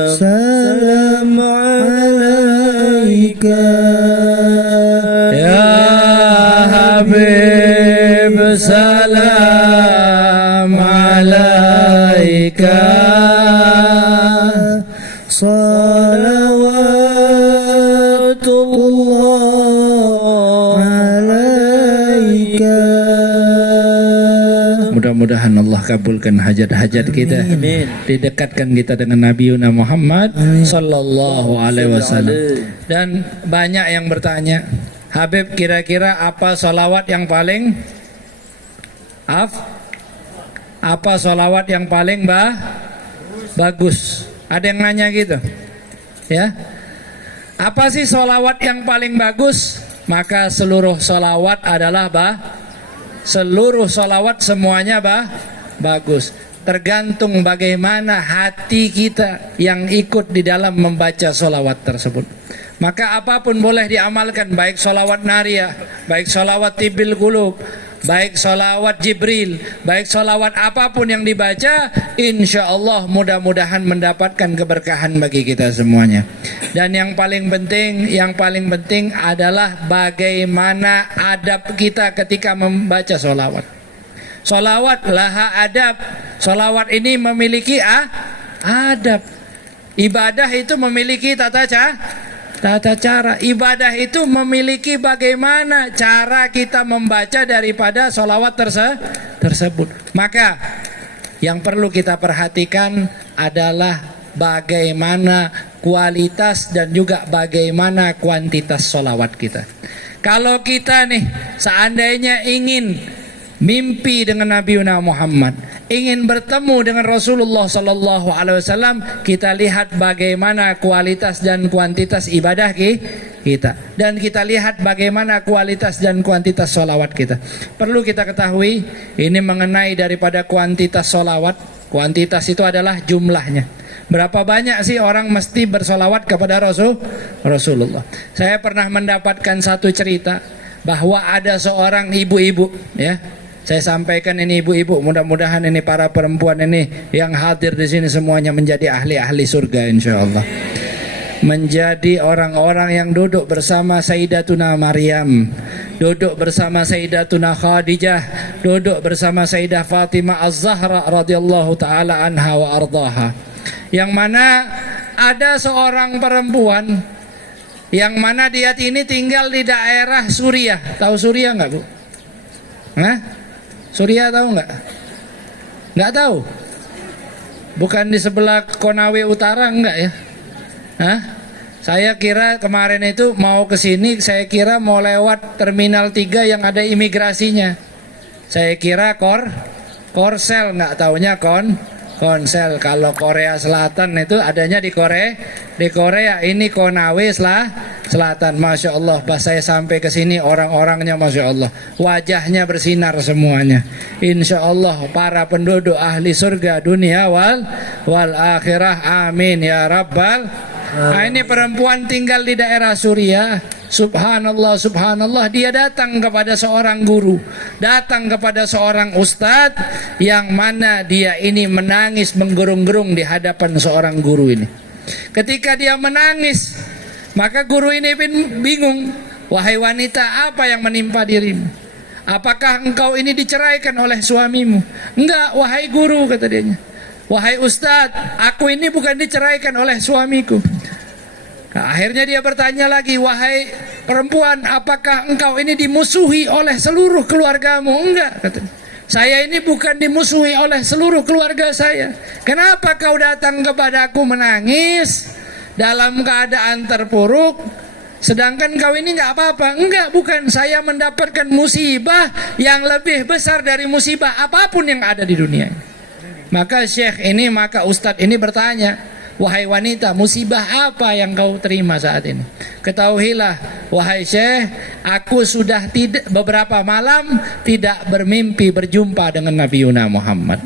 salam alaika ya Habib, salam alaika. Salawatullah alaika. Mudah-mudahan Allah kabulkan hajat-hajat kita, didekatkan kita dengan Nabi Muhammad sallallahu alaihi wasallam. Dan banyak yang bertanya, Habib, kira-kira apa solawat yang paling apa solawat yang paling bagus? Ada yang nanya gitu, ya? Apa sih solawat yang paling bagus? Maka seluruh solawat adalah seluruh solawat semuanya bagus. Tergantung bagaimana hati kita yang ikut di dalam membaca solawat tersebut. Maka apapun boleh diamalkan, baik solawat nariyah, baik solawat tibil qulub, baik solawat Jibril, baik solawat apapun yang dibaca, insya Allah mudah-mudahan mendapatkan keberkahan bagi kita semuanya. Dan yang paling penting adalah bagaimana adab kita ketika membaca solawat. Solawat laha adab. Solawat ini memiliki adab. Ibadah itu memiliki tata Tata cara ibadah itu memiliki bagaimana cara kita membaca daripada sholawat tersebut. Maka yang perlu kita perhatikan adalah bagaimana kualitas dan juga bagaimana kuantitas sholawat kita. Kalau kita nih seandainya ingin mimpi dengan Nabi Muhammad, ingin bertemu dengan Rasulullah Sallallahu Alaihi Wasallam, kita lihat bagaimana kualitas dan kuantitas ibadah kita, dan kita lihat bagaimana kualitas dan kuantitas sholawat kita. Perlu kita ketahui ini mengenai daripada kuantitas sholawat. Kuantitas itu adalah jumlahnya. Berapa banyak sih orang mesti bersolawat kepada Rasulullah. Saya pernah mendapatkan satu cerita bahwa ada seorang ibu-ibu, ya. Saya sampaikan ini ibu-ibu, mudah-mudahan ini para perempuan ini yang hadir di sini semuanya menjadi ahli-ahli surga insyaallah. Menjadi orang-orang yang duduk bersama Sayyidatuna Maryam, duduk bersama Sayyidatuna Khadijah, duduk bersama Sayyidah Fatimah Az-Zahra radhiyallahu taala anha wa ardaha. Yang mana ada seorang perempuan yang mana dia ini tinggal di daerah Suriah. Tahu Suriah enggak, Bu? Hah? Suriah tahu enggak? Enggak tahu? Bukan di sebelah Konawe Utara enggak ya? Hah? Saya kira kemarin itu mau ke sini, saya kira mau lewat Terminal 3 yang ada imigrasinya. Saya kira Korsel, enggak taunya Konsel. Kalau Korea Selatan itu adanya di Korea ini Konawe Selatan. Masya Allah, pas saya sampai ke sini orang-orangnya Masya Allah, wajahnya bersinar semuanya. Insya Allah para penduduk ahli surga dunia wal akhirah, amin ya rabbal. Nah, ini perempuan tinggal di daerah Suriah. Subhanallah, subhanallah, dia datang kepada seorang guru, datang kepada seorang ustadz yang mana dia ini menangis menggerung-gerung di hadapan seorang guru ini. Ketika dia menangis, maka guru ini bingung. Wahai wanita, apa yang menimpa dirimu? Apakah engkau ini diceraikan oleh suamimu? Enggak, wahai guru, kata dia. Wahai ustadz, aku ini bukan diceraikan oleh suamiku. Nah, akhirnya dia bertanya lagi, wahai perempuan, apakah engkau ini dimusuhi oleh seluruh keluargamu? Enggak, katanya. Saya ini bukan dimusuhi oleh seluruh keluarga saya. Kenapa kau datang kepadaku menangis dalam keadaan terpuruk, sedangkan kau ini enggak apa-apa? Enggak, bukan. Saya mendapatkan musibah yang lebih besar dari musibah apapun yang ada di dunia ini. Maka ustadz ini bertanya, wahai wanita, musibah apa yang kau terima saat ini? Ketahuilah, wahai syekh, aku sudah beberapa malam tidak bermimpi berjumpa dengan Nabi Muhammad.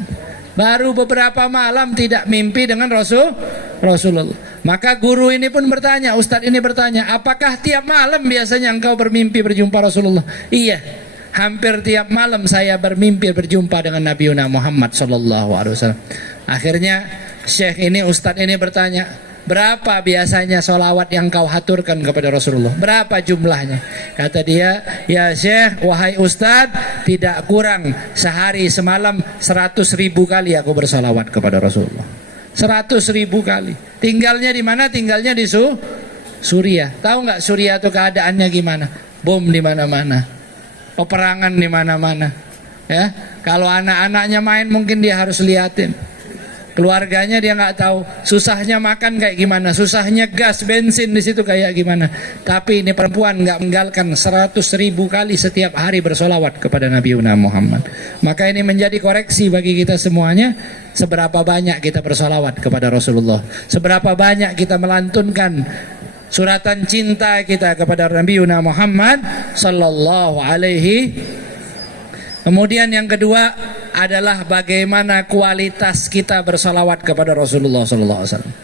Baru beberapa malam tidak mimpi dengan Rasulullah. Maka guru ini pun bertanya, ustadz ini bertanya, apakah tiap malam biasanya engkau bermimpi berjumpa Rasulullah? Iya. Hampir tiap malam saya bermimpi berjumpa dengan Nabi Muhammad sallallahu alaihi wasallam. Akhirnya syekh ini, ustadz ini bertanya, berapa biasanya solawat yang kau haturkan kepada Rasulullah? Berapa jumlahnya? Kata dia, ya syekh, wahai ustadz, tidak kurang sehari semalam 100.000 kali aku bersolawat kepada Rasulullah. 100.000 kali. Tinggalnya di mana? Tinggalnya di Suriah. Tahu nggak Suriah itu keadaannya gimana? Bom di mana-mana. Peperangan di mana-mana, ya. Kalau anak-anaknya main mungkin dia harus liatin. Keluarganya dia nggak tahu. Susahnya makan kayak gimana, susahnya gas, bensin di situ kayak gimana. Tapi ini perempuan nggak meninggalkan 100.000 kali setiap hari bersolawat kepada Nabi Muhammad. Maka ini menjadi koreksi bagi kita semuanya. Seberapa banyak kita bersolawat kepada Rasulullah, seberapa banyak kita melantunkan suratan cinta kita kepada Nabi Muhammad sallallahu alaihi. Kemudian yang kedua adalah bagaimana kualitas kita bersalawat kepada Rasulullah sallallahu alaihi wasallam.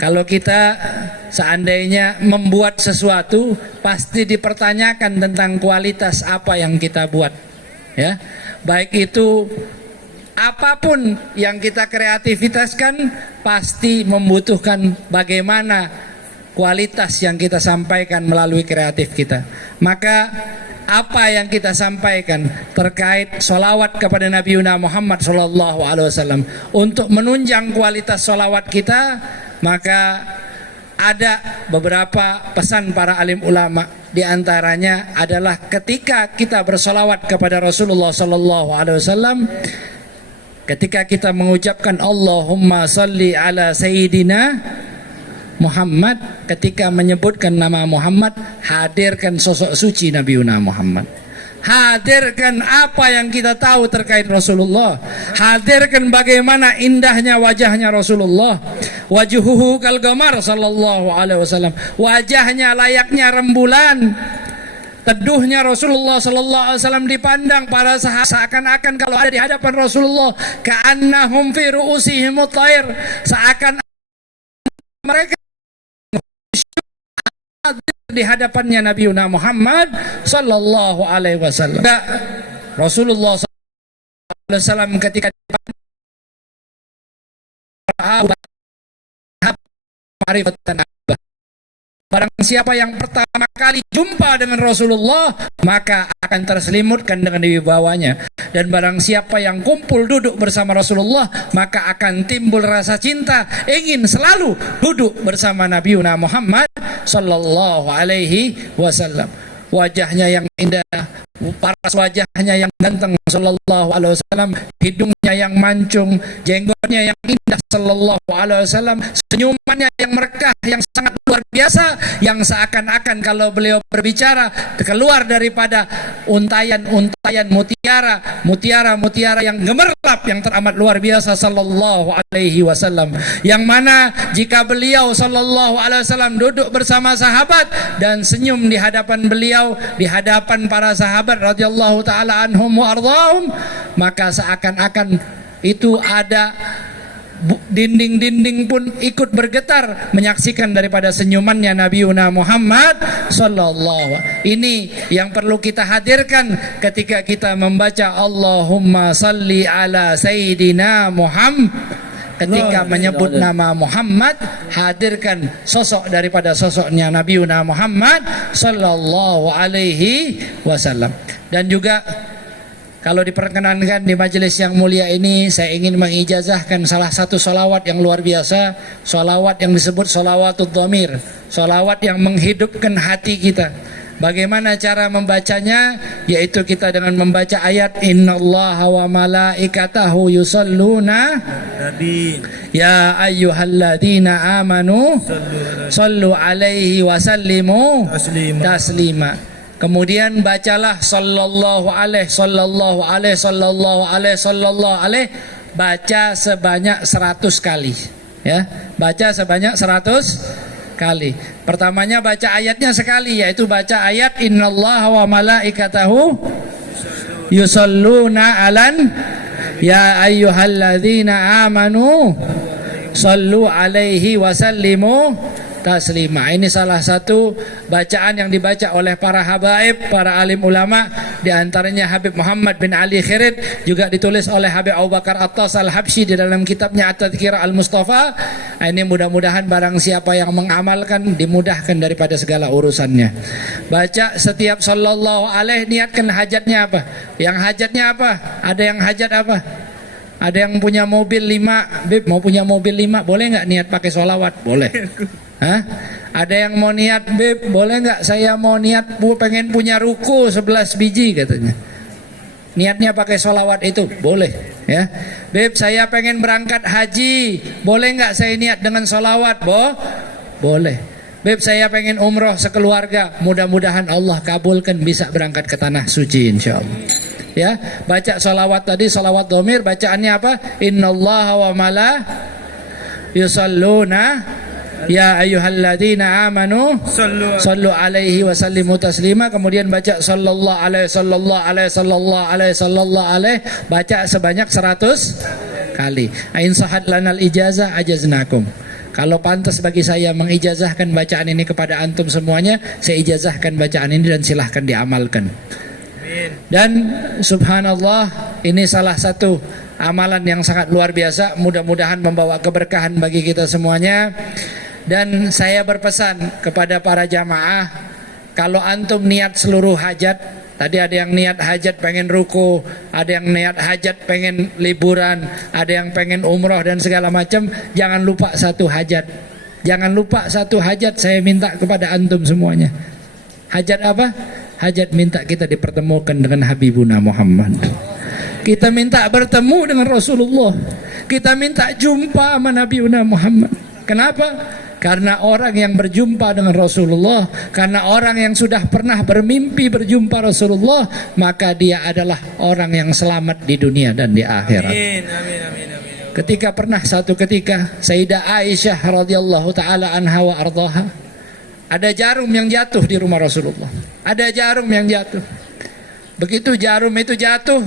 Kalau kita seandainya membuat sesuatu, pasti dipertanyakan tentang kualitas apa yang kita buat, ya. Baik itu apapun yang kita kreativitaskan, pasti membutuhkan bagaimana kualitas yang kita sampaikan melalui kreatif kita. Maka apa yang kita sampaikan terkait solawat kepada Nabi Muhammad SAW untuk menunjang kualitas solawat kita, maka ada beberapa pesan para alim ulama. Di antaranya adalah ketika kita bersolawat kepada Rasulullah sallallahu alaihi wasallam, ketika kita mengucapkan Allahumma salli ala sayyidina Muhammad, ketika menyebutkan nama Muhammad, hadirkan sosok suci Nabi Muhammad. Hadirkan apa yang kita tahu terkait Rasulullah. Hadirkan bagaimana indahnya wajahnya Rasulullah. Wajuhuhu kal qamar sallallahu alaihi wasallam. Wajahnya layaknya rembulan. Teduhnya Rasulullah sallallahu alaihi wasallam dipandang para sahabat seakan-akan kalau ada di hadapan Rasulullah ka'annahum fi ru'usihim thair, seakan mereka di hadapannya Nabi Muhammad sallallahu alaihi wasallam. Rasulullah sallallahu alaihi wasallam ketika barang siapa yang pertama kali jumpa dengan Rasulullah maka akan terselimutkan dengan wibawanya, dan barang siapa yang kumpul duduk bersama Rasulullah maka akan timbul rasa cinta ingin selalu duduk bersama Nabi Muhammad sallallahu alaihi wasallam. Wajahnya yang indah, paras wajahnya yang ganteng sallallahu alaihi wasallam, hidungnya yang mancung, jenggotnya yang indah sallallahu alaihi wasallam, senyumannya yang merkah yang sangat luar biasa, yang seakan-akan kalau beliau berbicara keluar daripada untayan-untayan mutiara yang gemerlap yang teramat luar biasa sallallahu alaihi wasallam, yang mana jika beliau sallallahu alaihi wasallam duduk bersama sahabat dan senyum di hadapan beliau, di hadapan para sahabat radhiyallahu taala anhum wa ardhahum, maka seakan-akan itu ada dinding-dinding pun ikut bergetar menyaksikan daripada senyumannya Nabi Muhammad sallallahu. Ini yang perlu kita hadirkan ketika kita membaca Allahumma salli ala sayyidina Muhammad. Ketika menyebut nama Muhammad, hadirkan sosok daripada sosoknya Nabi Muhammad sallallahu alaihi wasallam. Dan juga kalau diperkenankan di majelis yang mulia ini, saya ingin mengijazahkan salah satu salawat yang luar biasa, salawat yang disebut salawatul dhamir, salawat yang menghidupkan hati kita. Bagaimana cara membacanya? Yaitu kita dengan membaca ayat innallaha wa malaikatahu yusalluna ya ayyuhalladzina amanu sallu alaihi wa sallimu taslima. Kemudian bacalah sallallahu alaihi baca sebanyak 100 kali, ya. Baca sebanyak 100 kali. Pertamanya baca ayatnya sekali, yaitu baca ayat innallaha wa malaikatahu yusalluna alan ya ayyuhalladzina amanu sallu alaihi wa sallimu taslima. Ini salah satu bacaan yang dibaca oleh para habaib, para alim ulama, di antaranya Habib Muhammad bin Ali Khirid, juga ditulis oleh Habib Abu Bakar Attas Al-Habsyi di dalam kitabnya At-Tadhkirah Al-Mustafa. Ini mudah-mudahan barang siapa yang mengamalkan dimudahkan daripada segala urusannya. Baca setiap sallallahu alaihi, niatkan hajatnya apa? Yang hajatnya apa? Ada yang hajat apa? Ada yang punya mobil 5, Bib mau punya mobil 5, boleh nggak niat pakai sholawat? Boleh. Hah? Ada yang mau niat, Bib boleh nggak saya mau niat pengen punya ruko 11 biji katanya. Niatnya pakai sholawat itu? Boleh, ya. Bib saya pengen berangkat haji, boleh nggak saya niat dengan sholawat? Boleh. Bib saya pengen umroh sekeluarga, mudah-mudahan Allah kabulkan bisa berangkat ke tanah suci insyaallah. Ya, baca sholawat tadi, sholawat dhamir, bacaannya apa? Innallaha wa mala yusalluna ya ayyuhalladzina amanu sallu alaihi wa sallimu taslima. Kemudian baca sallallahu alaihi baca sebanyak 100 kali. Ain sahat lanal ijazah ajaznakum. Kalau pantas bagi saya mengijazahkan bacaan ini kepada antum semuanya, saya ijazahkan bacaan ini dan silahkan diamalkan. Dan subhanallah, ini salah satu amalan yang sangat luar biasa, mudah-mudahan membawa keberkahan bagi kita semuanya. Dan saya berpesan kepada para jamaah, kalau antum niat seluruh hajat, tadi ada yang niat hajat pengen ruku, ada yang niat hajat pengen liburan, ada yang pengen umroh dan segala macam, jangan lupa satu hajat, Jangan lupa satu hajat saya minta kepada antum semuanya. Hajat apa? Hajat minta kita dipertemukan dengan Habibuna Muhammad. Kita minta bertemu dengan Rasulullah. Kita minta jumpa sama Nabiuna Muhammad. Kenapa? Karena orang yang berjumpa dengan Rasulullah, karena orang yang sudah pernah bermimpi berjumpa Rasulullah, maka dia adalah orang yang selamat di dunia dan di akhirat. Ketika pernah satu ketika Sayyidah Aisyah radhiyallahu taala anha wa ardhaha, ada jarum yang jatuh di rumah Rasulullah. Ada jarum yang jatuh. Begitu jarum itu jatuh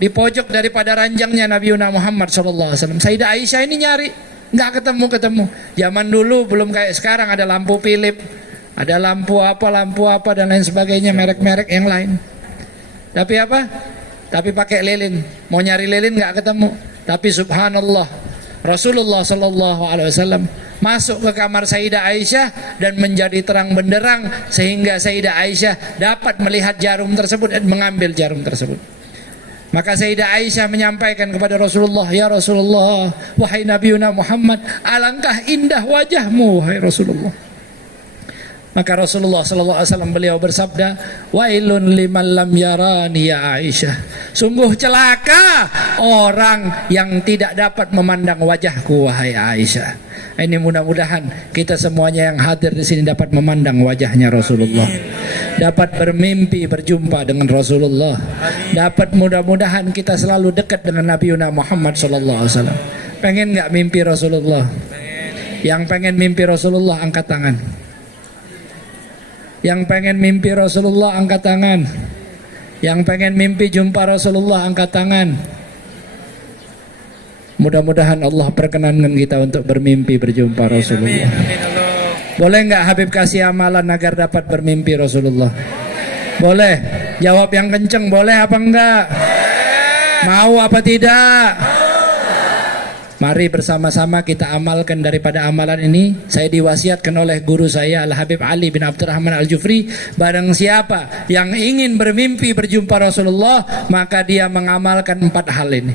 di pojok daripada ranjangnya Nabiuna Muhammad sallallahu alaihi wasallam, Sayyidah Aisyah ini nyari, nggak ketemu. Zaman dulu belum kayak sekarang, ada lampu Philip, ada lampu apa dan lain sebagainya, merek-merek yang lain. Tapi apa? Tapi pakai lilin. Mau nyari lilin nggak ketemu. Tapi subhanallah, Rasulullah sallallahu alaihi wasallam masuk ke kamar Sayyidah Aisyah dan menjadi terang benderang sehingga Sayyidah Aisyah dapat melihat jarum tersebut dan mengambil jarum tersebut. Maka Sayyidah Aisyah menyampaikan kepada Rasulullah, "Ya Rasulullah, wahai Nabiuna Muhammad, alangkah indah wajahmu wahai Rasulullah." Maka Rasulullah sallallahu alaihi wasallam beliau bersabda, "Wailun liman lam yarani ya Aisyah." Sungguh celaka orang yang tidak dapat memandang wajahku wahai Aisyah. Ini mudah-mudahan kita semuanya yang hadir di sini dapat memandang wajahnya Rasulullah. Dapat bermimpi berjumpa dengan Rasulullah. Dapat mudah-mudahan kita selalu dekat dengan Nabiuna Muhammad sallallahu alaihi wasallam. Pengen enggak mimpi Rasulullah? Yang pengen mimpi Rasulullah angkat tangan. Yang pengen mimpi Rasulullah angkat tangan. Yang pengen mimpi jumpa Rasulullah angkat tangan. Mudah-mudahan Allah perkenankan kita untuk bermimpi berjumpa Rasulullah. Boleh nggak Habib kasih amalan agar dapat bermimpi Rasulullah? Boleh. Jawab yang kenceng, boleh apa enggak? Mau apa tidak? Mari bersama-sama kita amalkan daripada amalan ini. Saya diwasiatkan oleh guru saya Al-Habib Ali bin Abdurrahman Al-Jufri, barang siapa yang ingin bermimpi berjumpa Rasulullah, maka dia mengamalkan 4 hal ini.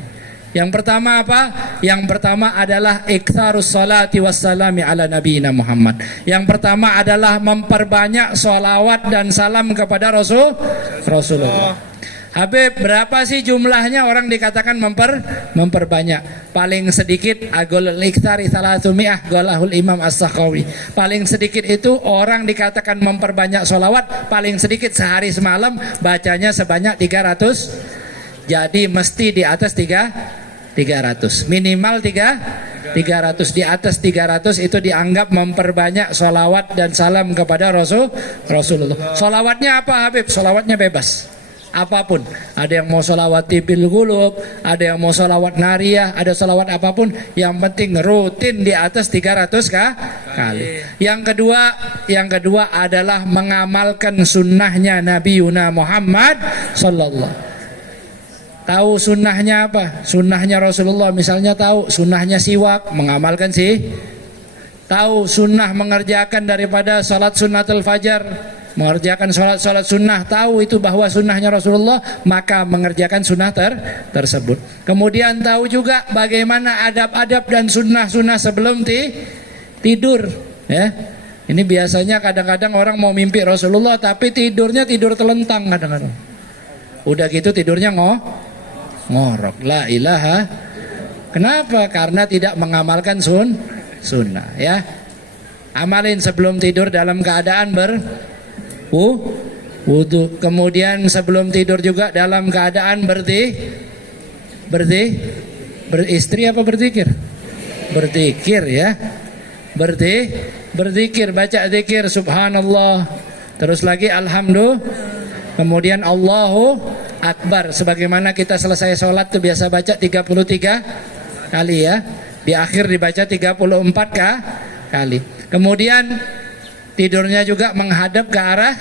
Yang pertama apa? Yang pertama adalah iktsarus salati wassalami ala nabiyina Muhammad. Yang pertama adalah memperbanyak sholawat dan salam kepada Rasulullah. Habib, berapa sih jumlahnya orang dikatakan memperbanyak? Paling sedikit agolul iktsari salasumiyah golahul Imam As-Sakhawi. Paling sedikit itu orang dikatakan memperbanyak sholawat, paling sedikit sehari semalam bacanya sebanyak 300. Jadi mesti di atas 300. Minimal 300. Di atas 300 itu dianggap memperbanyak sholawat dan salam kepada Rasulullah. Sholawatnya apa Habib? Sholawatnya bebas. Apapun, ada yang mau sholawat tibil gulub, ada yang mau sholawat nariyah, ada sholawat apapun, yang penting rutin di atas 300 kali. Yang kedua adalah mengamalkan sunnahnya Nabiuna Muhammad sallallahu. Tahu sunnahnya apa? Sunnahnya Rasulullah, misalnya tahu sunnahnya siwak, mengamalkan sih. Tahu sunnah mengerjakan daripada salat sunnatul fajar, mengerjakan sholat sunnah, tahu itu bahwa sunnahnya Rasulullah, maka mengerjakan sunnah tersebut. Kemudian tahu juga bagaimana adab-adab dan sunnah-sunnah sebelum tidur, ya. Ini biasanya kadang-kadang orang mau mimpi Rasulullah tapi tidurnya tidur telentang kadang-kadang. Udah gitu tidurnya ngorok. La ilaha. Kenapa? Karena tidak mengamalkan sunnah, ya. Amalin sebelum tidur dalam keadaan wudu. Kemudian sebelum tidur juga dalam keadaan beristri apa berzikir? Berzikir, ya. Berzikir, baca zikir subhanallah. Terus lagi alhamdulillah. Kemudian Allahu Akbar. Sebagaimana kita selesai sholat tuh biasa baca 33 kali, ya. Di akhir dibaca 34 kali. Kemudian tidurnya juga menghadap ke arah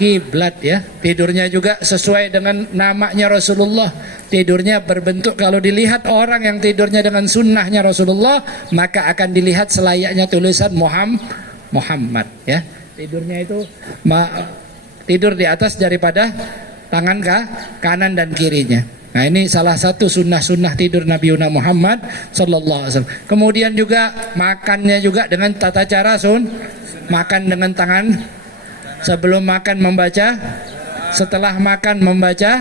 kiblat, ya. Tidurnya juga sesuai dengan namanya Rasulullah. Tidurnya berbentuk, kalau dilihat orang yang tidurnya dengan sunnahnya Rasulullah, maka akan dilihat selayaknya tulisan Muhammad, ya. Tidurnya itu tidur di atas daripada tangan kanan dan kirinya. Nah, ini salah satu sunnah-sunnah tidur Nabi Muhammad sallallahu alaihi wasallam. Kemudian juga makannya juga dengan tata cara makan dengan tangan, sebelum makan membaca, setelah makan membaca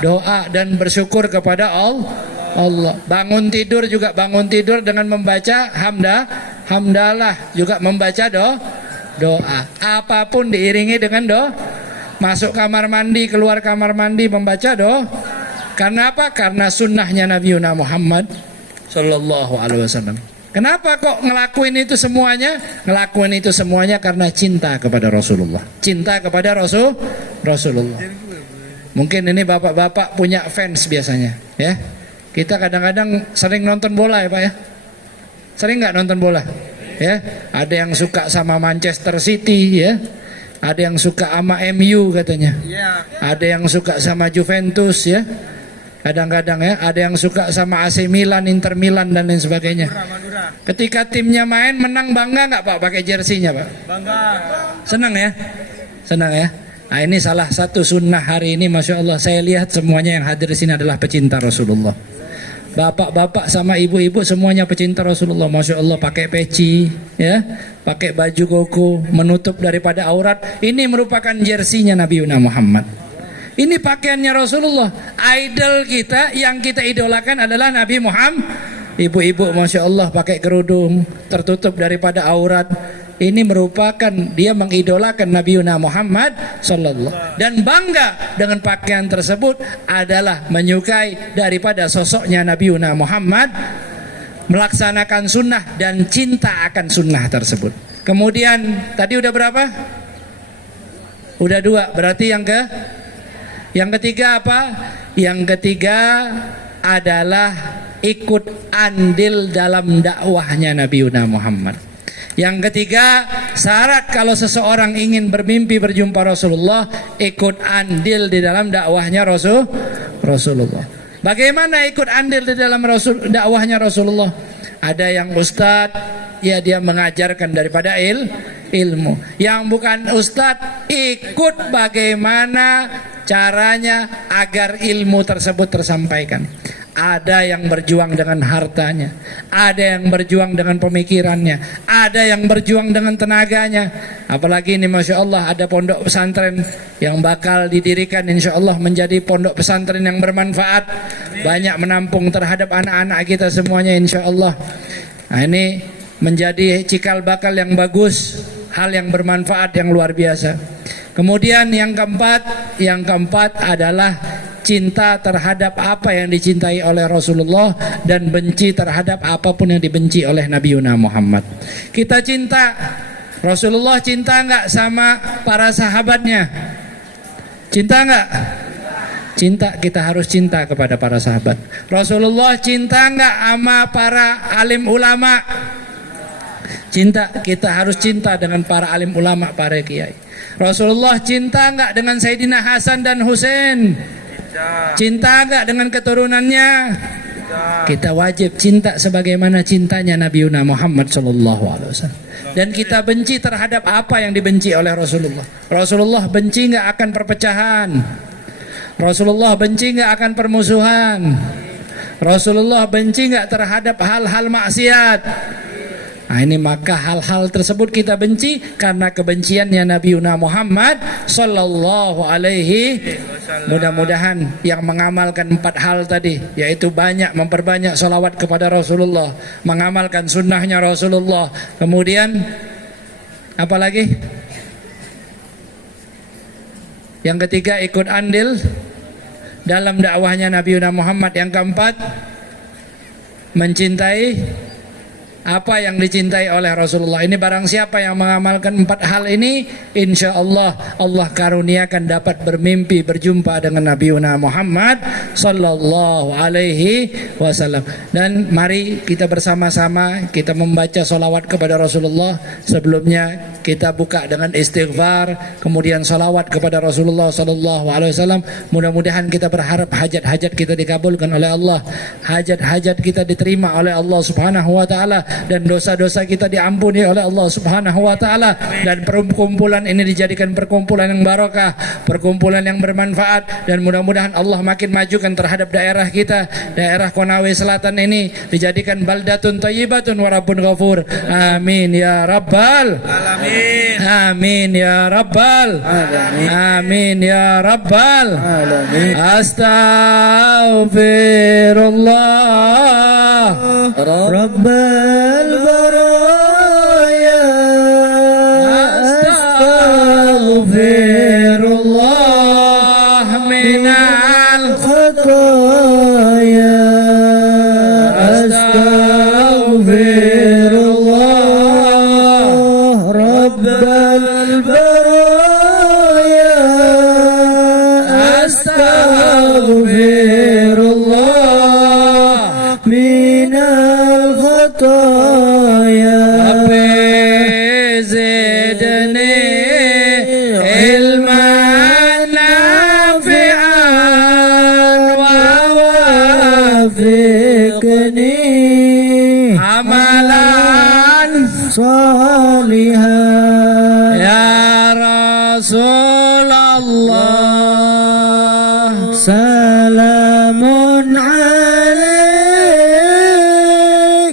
doa dan bersyukur kepada Allah. Bangun tidur juga bangun tidur dengan membaca hamdalah, juga membaca doa. Apapun diiringi dengan doa. Masuk kamar mandi, keluar kamar mandi membaca doa. Karena apa? Karena sunnahnya Nabi Muhammad sallallahu alaihi wasallam. Kenapa kok ngelakuin itu semuanya? Ngelakuin itu semuanya karena cinta kepada Rasulullah. Cinta kepada Rasulullah. Mungkin ini bapak-bapak punya fans biasanya, ya. Kita kadang-kadang sering nonton bola ya Pak ya. Sering nggak nonton bola? Ya. Ada yang suka sama Manchester City ya. Ada yang suka sama MU katanya. Ada yang suka sama Juventus ya. Kadang-kadang ya, ada yang suka sama AC Milan, Inter Milan dan lain sebagainya. Ketika timnya main menang, bangga nggak Pak pakai jersinya Pak? Bangga. Senang ya? Senang ya? Nah, ini salah satu sunnah hari ini, Masya Allah. Saya lihat semuanya yang hadir di sini adalah pecinta Rasulullah. Bapak-bapak sama ibu-ibu semuanya pecinta Rasulullah. Masya Allah, pakai peci ya, pakai baju koko menutup daripada aurat. Ini merupakan jersinya Nabi Muhammad. Ini pakaiannya Rasulullah. Idol kita yang kita idolakan adalah Nabi Muhammad. Ibu-ibu Masya Allah pakai kerudung tertutup daripada aurat. Ini merupakan dia mengidolakan Nabi Muhammad sallallahu, dan bangga dengan pakaian tersebut adalah menyukai daripada sosoknya Nabi Muhammad, melaksanakan sunnah dan cinta akan sunnah tersebut. Kemudian tadi udah berapa? Udah 2. Berarti yang ketiga apa? Yang ketiga adalah ikut andil dalam dakwahnya Nabi Muhammad. Yang ketiga, syarat kalau seseorang ingin bermimpi berjumpa Rasulullah, ikut andil di dalam dakwahnya Rasulullah. Bagaimana ikut andil di dalam dakwahnya Rasulullah? Ada yang ustadz, ya dia mengajarkan daripada ilmu. Yang bukan ustadz, ikut bagaimana caranya agar ilmu tersebut tersampaikan. Ada yang berjuang dengan hartanya, ada yang berjuang dengan pemikirannya, ada yang berjuang dengan tenaganya. Apalagi ini Masya Allah ada pondok pesantren yang bakal didirikan, insya Allah menjadi pondok pesantren yang bermanfaat, banyak menampung terhadap anak-anak kita semuanya insya Allah. Nah, ini menjadi cikal bakal yang bagus, hal yang bermanfaat yang luar biasa. Kemudian yang keempat adalah cinta terhadap apa yang dicintai oleh Rasulullah dan benci terhadap apapun yang dibenci oleh Nabi Muhammad. Kita cinta Rasulullah, cinta nggak sama para sahabatnya? Cinta nggak? Cinta, kita harus cinta kepada para sahabat. Rasulullah cinta nggak sama para alim ulama? Cinta, kita harus cinta dengan para alim ulama, para kiai. Rasulullah cinta nggak dengan Sayyidina Hasan dan Husain? Cinta enggak dengan keturunannya? Kita wajib cinta sebagaimana cintanya Nabi Muhammad SAW. Dan kita benci terhadap apa yang dibenci oleh Rasulullah. Rasulullah benci enggak akan perpecahan. Rasulullah benci enggak akan permusuhan. Rasulullah benci enggak terhadap hal-hal maksiat. Nah, ini maka hal-hal tersebut kita benci karena kebenciannya Nabi Muhammad sallallahu alaihi. Mudah-mudahan yang mengamalkan 4 hal tadi, yaitu memperbanyak salawat kepada Rasulullah, mengamalkan sunnahnya Rasulullah, kemudian apa lagi? Yang ketiga, ikut andil dalam dakwahnya Nabi Muhammad. Yang keempat, mencintai apa yang dicintai oleh Rasulullah. Ini barang siapa yang mengamalkan 4 hal ini, insya Allah Allah karuniakan dapat bermimpi berjumpa dengan Nabi Muhammad sallallahu alaihi wasallam. Dan mari kita bersama-sama kita membaca salawat kepada Rasulullah. Sebelumnya kita buka dengan istighfar, kemudian salawat kepada Rasulullah sallallahu alaihi wasallam. Mudah-mudahan kita berharap hajat-hajat kita dikabulkan oleh Allah, hajat-hajat kita diterima oleh Allah Subhanahu wa taala. dan dosa-dosa kita diampuni oleh Allah Subhanahu wa taala, dan perkumpulan ini dijadikan perkumpulan yang barokah, perkumpulan yang bermanfaat, dan mudah-mudahan Allah makin majukan terhadap daerah kita, daerah Konawe Selatan ini dijadikan baldatun thayyibatun wa rabbun ghafur. Amin ya rabbal alamin. Amin ya rabbal alamin. Amin ya rabbal alamin. Astaghfirullah Rabbal baraya Astaghfirullah minal khataya Astaghfirullah Rabbal baraya Astaghfirullah minal khataya Rabbi zidni ilman nafi'an wa wafiqni amalan salihan ya Rasulullah. salamun alaik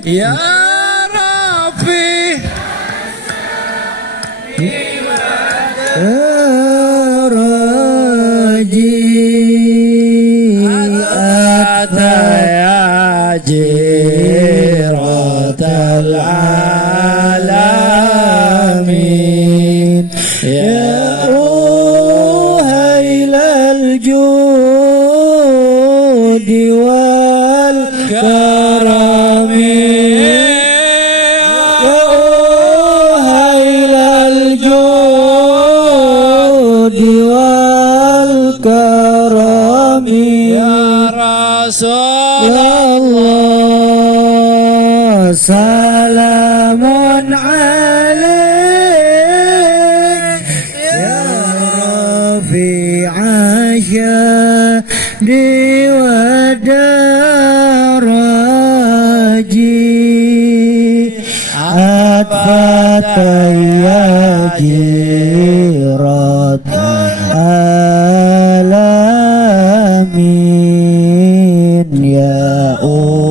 Ya Rabbi raji Ata ya jiratal alamin Ya uhailal judi wal karami uhailal judi wal karami Ya Rasul Allah salamun alaik ya rafi'a syahdi wa daraji atfataya jirat alamin ya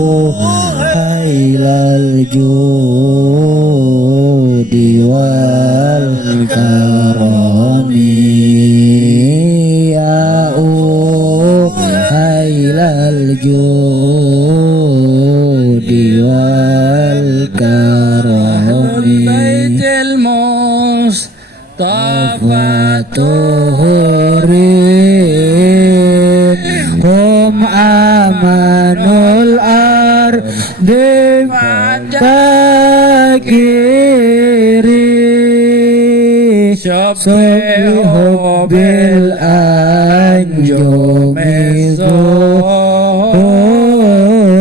uhailal judi wal karami ya uhailal judi wal karami Baitul Mustafa tuhurin hum amanul ardi takiri sobihu bil anjumi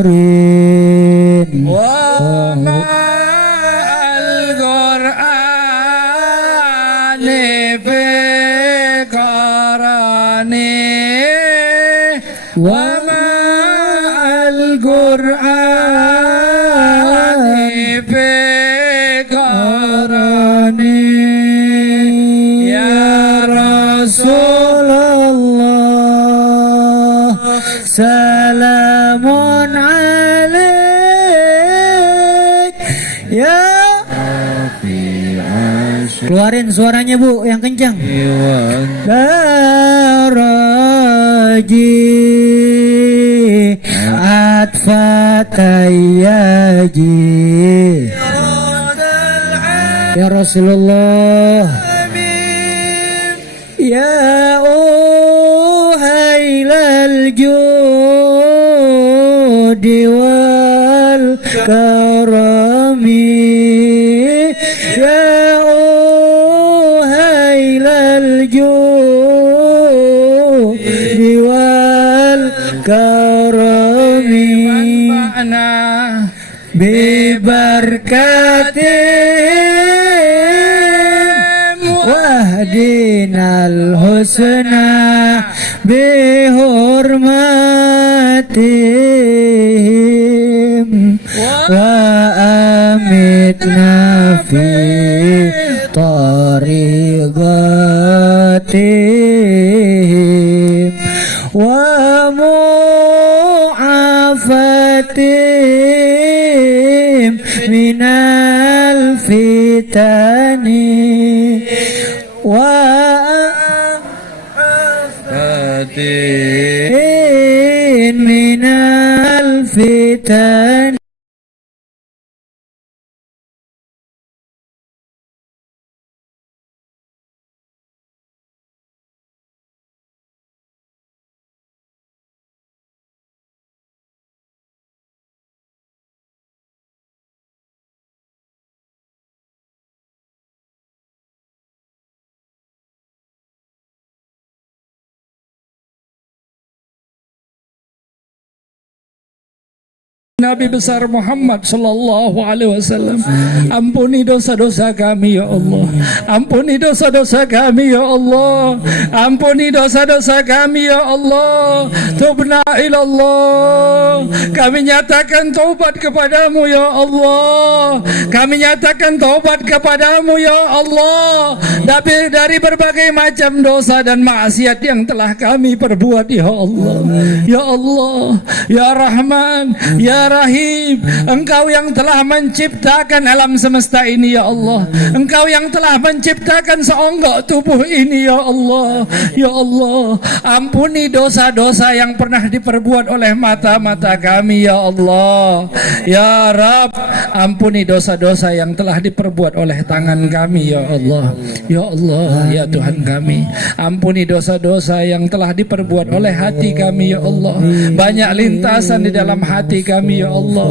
zuhurin wa ma'al Qur'ani fi qarani wa ma'al Qur'ani fi qarani ya Rasulullah salamun alaik ya keluarin suaranya Bu yang kencang daraji atfatayaji ya Rasulullah ya uhailal judi wal karami ya uhailal judi wal karami Ma'na bibarkatim wahdinal husna bihurmatihim wa تلغاتهم ومعافتهم من الفتن وآفتهم من الفتن. Nabi besar Muhammad sallallahu alaihi wasallam. Ampuni dosa-dosa kami ya Allah. Ampuni dosa-dosa kami ya Allah. Ampuni dosa-dosa kami ya Allah. Tubna ilallah. Kami nyatakan taubat kepadamu ya Allah. Kami nyatakan taubat kepadamu ya Allah. Dari berbagai macam dosa dan maksiat yang telah kami perbuat ya Allah. Ya Allah, ya Rahman, ya Rahim, Engkau yang telah menciptakan alam semesta ini ya Allah. Engkau yang telah menciptakan seonggok tubuh ini ya Allah. Ya Allah, ampuni dosa-dosa yang pernah diperbuat oleh mata-mata kami ya Allah. Ya Rabb, ampuni dosa-dosa yang telah diperbuat oleh tangan kami ya Allah. Ya Allah, ya Tuhan kami, ampuni dosa-dosa yang telah diperbuat oleh hati kami ya Allah. Banyak lintasan di dalam hati kami ya Allah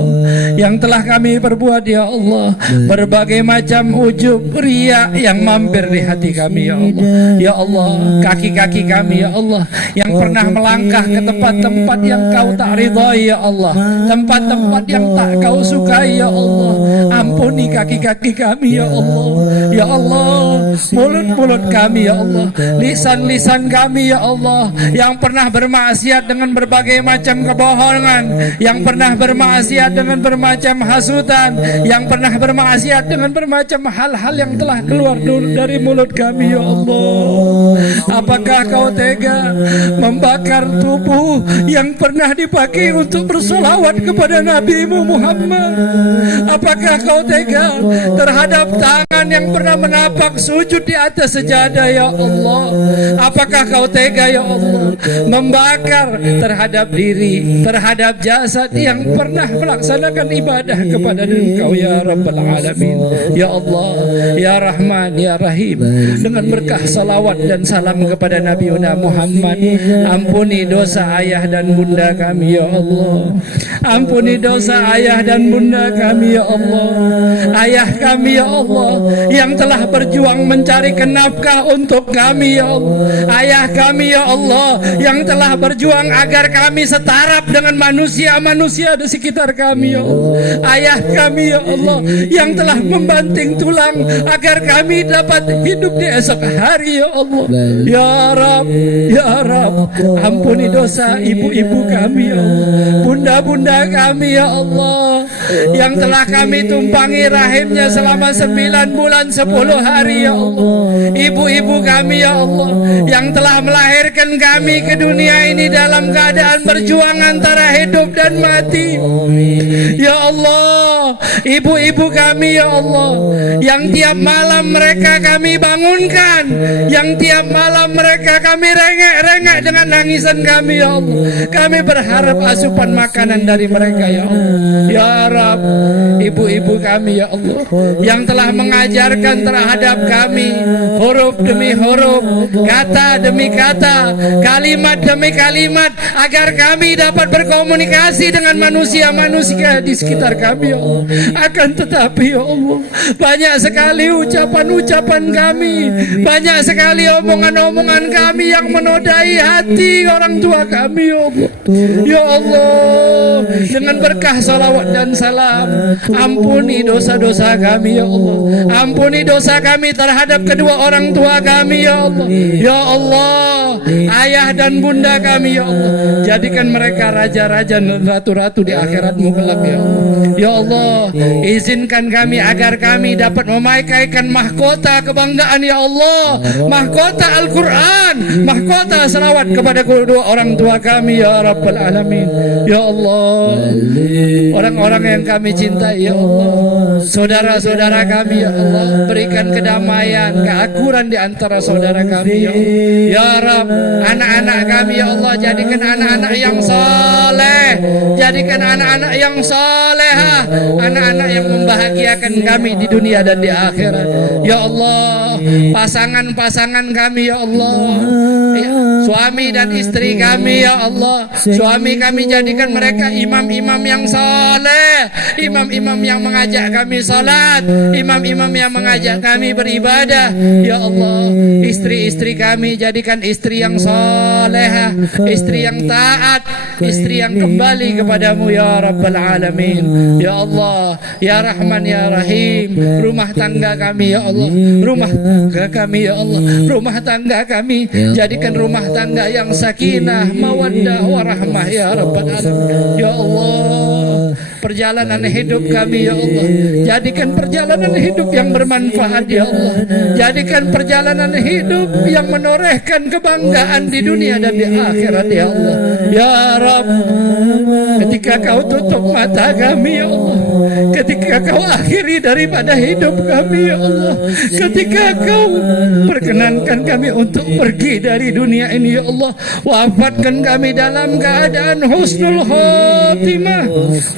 yang telah kami perbuat ya Allah. Berbagai macam ujub, riya yang mampir di hati kami ya Allah. Ya Allah, kaki-kaki kami ya Allah yang pernah melangkah ke tempat-tempat yang Kau tak ridhai ya Allah, tempat-tempat yang tak Kau sukai ya Allah. Ampuni kaki-kaki kami ya Allah. Ya Allah, mulut-mulut kami ya Allah, lisan-lisan kami ya Allah yang pernah bermaksiat dengan berbagai macam kebohongan, yang pernah bermaksiat dengan bermacam hasutan, yang pernah bermaksiat dengan bermacam hal-hal yang telah keluar dari mulut kami ya Allah. Apakah Kau tega membakar tubuh yang pernah dipakai untuk bersolawat kepada Nabi-Mu Muhammad? Apakah Kau tega terhadap tangan yang pernah menapak sujud di atas sejadah ya Allah? Apakah Kau tega ya Allah membakar terhadap diri, terhadap jasad yang pernah melaksanakan ibadah kepada Engkau ya Rabbal Alamin? Ya Allah, ya Rahman, ya Rahim, dengan berkah salawat dan salam kepada Nabiuna Muhammad, ampuni dosa ayah dan bunda kami ya Allah. Ampuni dosa ayah dan bunda kami ya Allah. Ayah kami ya Allah yang telah berjuang mencarikan nafkah untuk kami ya Allah. Ayah kami ya Allah yang telah berjuang agar kami setaraf dengan manusia-manusia di sekitar kami ya Allah. Ayah kami ya Allah yang telah membanting tulang agar kami dapat hidup di esok hari ya Allah. Ya Rabb, ya Rabb, ampuni dosa ibu-ibu kami ya Allah, bunda-bunda kami ya Allah yang telah kami tumpangi rahimnya selama 9 bulan 10 hari ya Allah. Ibu-ibu kami ya Allah yang telah melahirkan kami ke dunia ini dalam keadaan berjuang antara hidup dan mati. Ya Allah, ibu-ibu kami ya Allah yang tiap malam mereka kami bangunkan, yang tiap malam mereka kami rengek-rengek dengan nangisan kami ya Allah. Kami berharap asupan makanan dari mereka ya Allah. Ya Rabb, ibu-ibu kami ya Allah yang telah mengajarkan terhadap kami huruf demi huruf, kata demi kata, kalimat demi kalimat agar kami dapat berkomunikasi dengan manusia-manusia di sekitar kami ya Allah. Akan tetapi ya Allah, banyak sekali ucapan-ucapan kami, banyak sekali omongan-omongan kami yang menodai hati orang tua kami ya Allah. Ya Allah, dengan berkah salawat dan salam, ampuni dosa-dosa kami ya Allah. Ampuni dosa kami terhadap kedua orang tua kami ya Allah. Ya Allah, ayah dan bunda kami ya Allah, jadikan mereka raja-raja dan ratu-ratu di akhiratmu kelak ya Allah. Ya Allah, izinkan kami agar kami dapat memakaikan mahkota kebanggaan ya Allah, mahkota Al-Quran, mahkota salawat kepada kedua orang tua kami ya Rabbal Alamin. Ya Allah, orang-orang yang kami cintai ya Allah, saudara-saudara kami ya Allah, berikan kedamaian, keakuran di antara saudara kami ya Allah. Ya Rabb, anak-anak kami ya Allah, jadikan anak-anak yang saleh, jadikan anak-anak yang salehah, anak-anak yang membahagiakan kami di dunia dan di akhirat. Ya Allah, pasangan-pasangan kami ya Allah, ya, suami dan istri kami ya Allah, suami kami jadikan mereka imam-imam yang saleh, imam-imam yang mengajak kami salat, imam-imam yang mengajak kami beribadah. Ya Allah, istri-istri kami jadikan istri yang salehah, istri yang taat, istri yang kembali kepadamu ya Rabbal Alamin. Ya Allah, ya Rahman ya Rahim, rumah tangga kami ya Allah, rumah tangga kami ya Allah, rumah tangga kami jadikan rumah tangga yang sakinah, mawaddah, warahmah ya Rabbal Alamin. Ya Allah, perjalanan hidup kami ya Allah, jadikan perjalanan hidup yang bermanfaat ya Allah, jadikan perjalanan hidup yang menorehkan kebanggaan di dunia dan di akhirat ya Allah. Ya Rabb, ketika kau tutup mata kami ya Allah, ketika kau akhiri daripada hidup kami ya Allah, ketika kau perkenankan kami untuk pergi dari dunia ini ya Allah, wafatkan kami dalam keadaan husnul khotimah,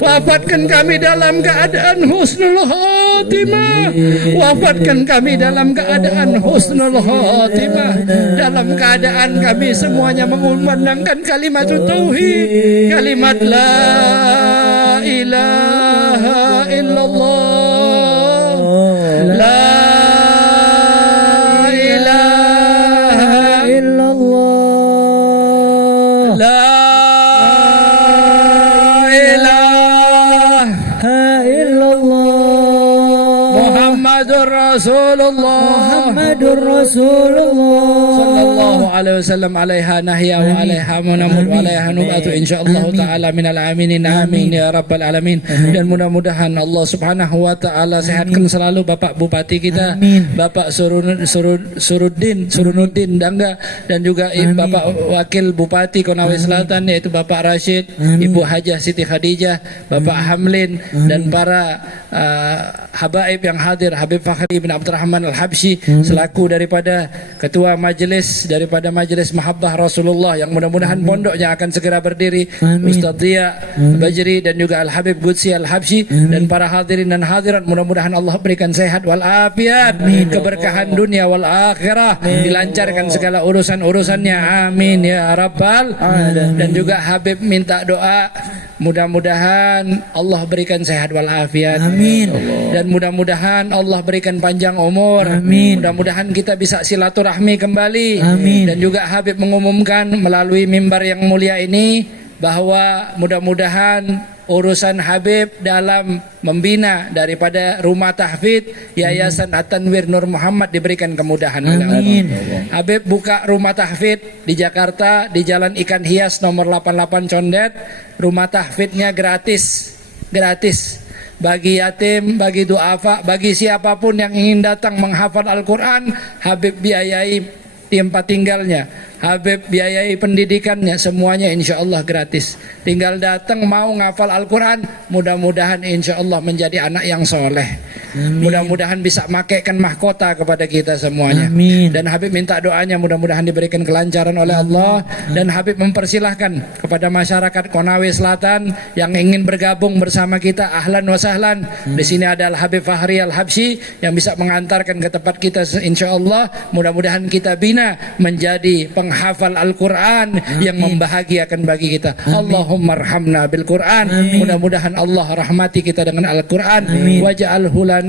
wafatkan kami dalam keadaan husnul khotimah, wafatkan kami dalam keadaan husnul khotimah, dalam keadaan kami semuanya mengumandangkan kalimat tauhid, kalimat la ilaha illallah, la ilaha illallah, la ilaha illallah, Muhammadur Rasulullah, Muhammadur Rasulullah sallallahu alaihi wasallam, alaiha nahya wa alaiha munamud wa alaiha nubatu insyaallah taala minal aminin amin ya rabbal alamin. Dan mudah-mudahan Allah Subhanahu wa taala sehatkan selalu Bapak Bupati kita, Bapak Surunuddin Dangga, dan juga Bapak Wakil Bupati Konawe Selatan yaitu Bapak Rashid, Ibu Hajah Siti Khadijah, Bapak Hamlin, dan para habaib yang hadir, Habib Fakhri bin Abdurrahman Al-Habsyi selaku daripada ketua majelis daripada Majelis Mahabbah Rasulullah, yang mudah-mudahan pondoknya akan segera berdiri, Ustaz Dia Bajri dan juga Al-Habib Qudsi Al-Habsyi, dan para hadirin dan hadirat, mudah-mudahan Allah berikan sehat wal afiat, keberkahan dunia wal akhirah, dilancarkan segala urusan-urusannya, amin ya rabbal. Dan juga Habib minta doa, mudah-mudahan Allah berikan sehat wal afiat, amin. Dan mudah-mudahan Allah berikan panjang umur, amin. Mudah-mudahan kita bisa silaturahmi kembali, amin. Dan juga Habib mengumumkan melalui mimbar yang mulia ini bahwa mudah-mudahan urusan Habib dalam membina daripada rumah tahfidz Yayasan At-Tanwir Nur Muhammad diberikan kemudahan oleh Allah. Habib buka rumah tahfidz di Jakarta di Jalan Ikan Hias nomor 88 Condet. Rumah tahfidznya gratis bagi yatim, bagi duafa, bagi siapapun yang ingin datang menghafal Al-Quran. Habib biayai tempat tinggalnya, Habib biayai pendidikannya, semuanya insya Allah gratis. Tinggal datang mau ngafal Al-Quran, mudah-mudahan insya Allah menjadi anak yang soleh. Mudah-mudahan bisa makaikan mahkota kepada kita semuanya. Amin. Dan Habib minta doanya mudah-mudahan diberikan kelancaran oleh Allah. Dan Habib mempersilahkan kepada masyarakat Konawe Selatan yang ingin bergabung bersama kita, ahlan wa sahlan. Di sini ada Habib Fakhri Al-Habsyi yang bisa mengantarkan ke tempat kita insya Allah. Mudah-mudahan kita bina menjadi penghafal Al-Quran yang membahagiakan bagi kita. Allahumma arhamna bil Quran. Mudah-mudahan Allah rahmati kita dengan Al-Quran. Waj'alhu lana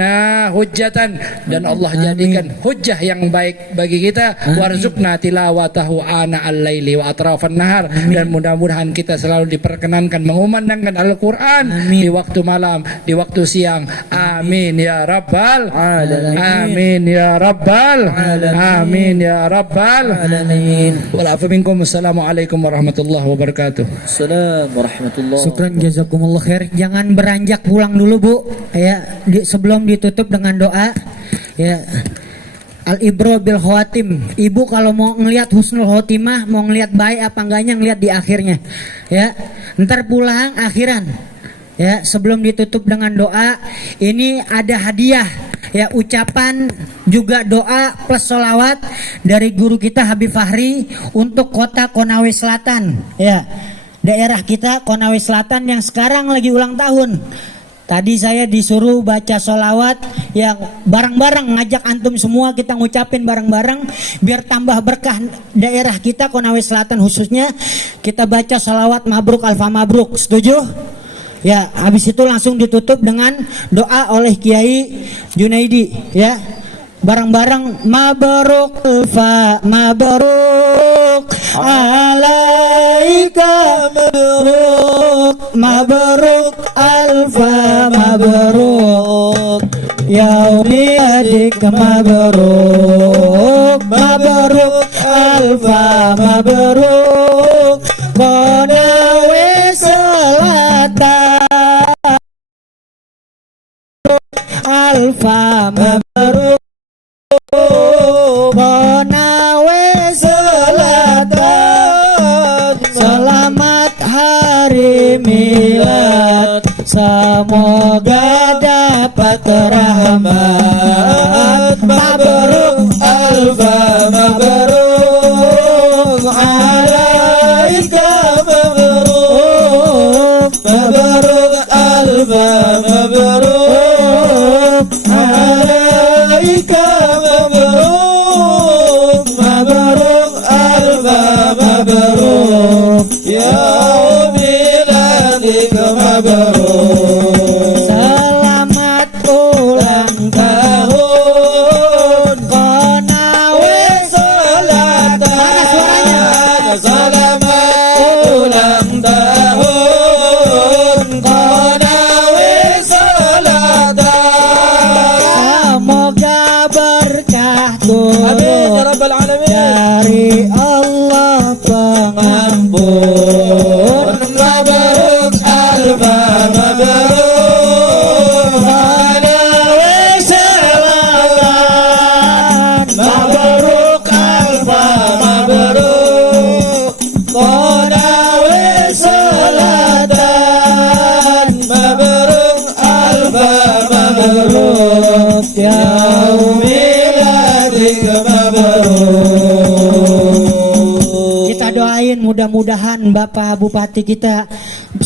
hujjatan, dan Allah jadikan hujjah yang baik bagi kita. Warzuqna tilawatahu ana al-laili wa atrafan nahar. Dan mudah-mudahan kita selalu diperkenankan mengumandangkan Al-Quran di waktu malam, di waktu siang. Amin ya rabbal alamin. Amin ya rabbal alamin. Amin ya rabbal alamin. Wal afu minkum. Assalamualaikum warahmatullahi wabarakatuh. Assalamualaikum warahmatullahi Syukran jazakumullah khair. Jangan beranjak pulang dulu Bu. Ya, sebelum ditutup dengan doa. Ya. Al-ibro bil khawatim. Ibu kalau mau ngelihat husnul khotimah, mau ngelihat baik apa enggaknya ngelihat di akhirnya. Ya. Ntar pulang akhiran. Ya, sebelum ditutup dengan doa, ini ada hadiah. Ya, ucapan juga doa plus sholawat dari guru kita Habib Fahri untuk kota Konawe Selatan. Ya, daerah kita Konawe Selatan yang sekarang lagi ulang tahun. Tadi saya disuruh baca sholawat yang bareng-bareng, ngajak antum semua kita ngucapin bareng-bareng biar tambah berkah daerah kita Konawe Selatan khususnya. Kita baca sholawat mabruk alfa mabruk. Setuju? Ya, habis itu langsung ditutup dengan doa oleh Kiai Junaidi. Ya, bareng-bareng mabruk alfa mabruk alaika mabruk mabruk alfa mabruk yaumi adik mabruk mabruk alfa mabruk Konawe Selatan alfa mabruk Konawe Selatan selamat hari milad semoga dapat rahmat mabruk alfa mabruk alaika mabruk mabruk alfa mabruk alaika mabruk mabruk alfa mabruk ya miladik mabruk selamat ulang tahun Konawe Selatan selamat ulang tahun Konawe Selatan semoga berkah turun dari Allah pengampun mabruk alfa mabruk Konawe Selatan mabruk alfa mabruk Konawe Selatan mabruk alfa mabruk yaumil adik mabruk. Kita doain mudah-mudahan Bapak Bupati kita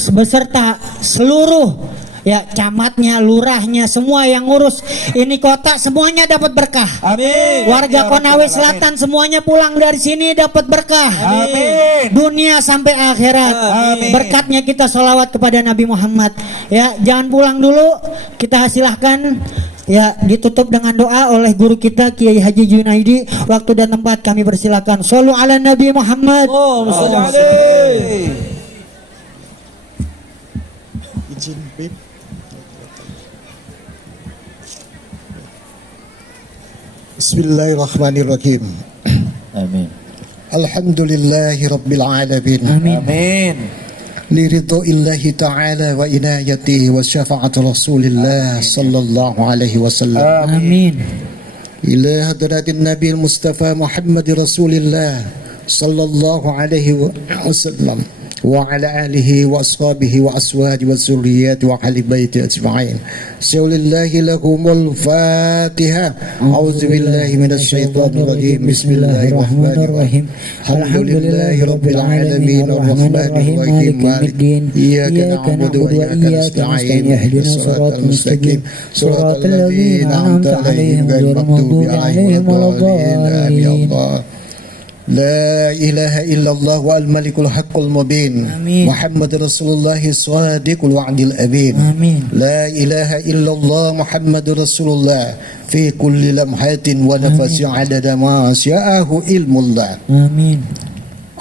beserta seluruh ya camatnya, lurahnya, semua yang ngurus ini kota semuanya dapat berkah. Amin. Warga Konawe Selatan semuanya pulang dari sini dapat berkah. Amin. Dunia sampai akhirat. Amin. Berkatnya kita sholawat kepada Nabi Muhammad. Ya, jangan pulang dulu. Kita silahkan ya ditutup dengan doa oleh guru kita Kiai Haji Junaidi. Waktu dan tempat kami persilakan. Shollu ala Nabi Muhammad. Allahumma shalli alaihi. Bismillahirrahmanirrahim. Amin. Alhamdulillahi Rabbil Alamin. Amin. Liridhoillahi ta'ala wa inayatihi wa syafa'at Rasulillah sallallahu alaihi wasallam. Amin. Ila hadratin Nabi Mustafa Muhammad Rasulillah sallallahu alaihi wasallam wa ala alihi wa ashabihi wa aswaji wa zurriyati wa ahli baiti ajma'in. Syaulillahi lahumul Fatiha. A'udzu billahi minasy syaithanir rajim. Bismillahirrahmanirrahim. Alhamdulillahi rabbil alamin arrahmanir rahim maliki iyyaka na'budu wa iyyaka nasta'in ihdinas siratal mustaqim siratal ladzina an'amta 'alaihim ghairil maghdubi 'alaihim waladdallin. Amin ya Allah. لا إله إلا الله والملك الحق المبين. آمين. محمد رسول الله الصادق الوعد الأمين. آمين. لا إله إلا الله محمد رسول الله في كل لمحة ونفس عدد ما شاءه علم الله. Amin.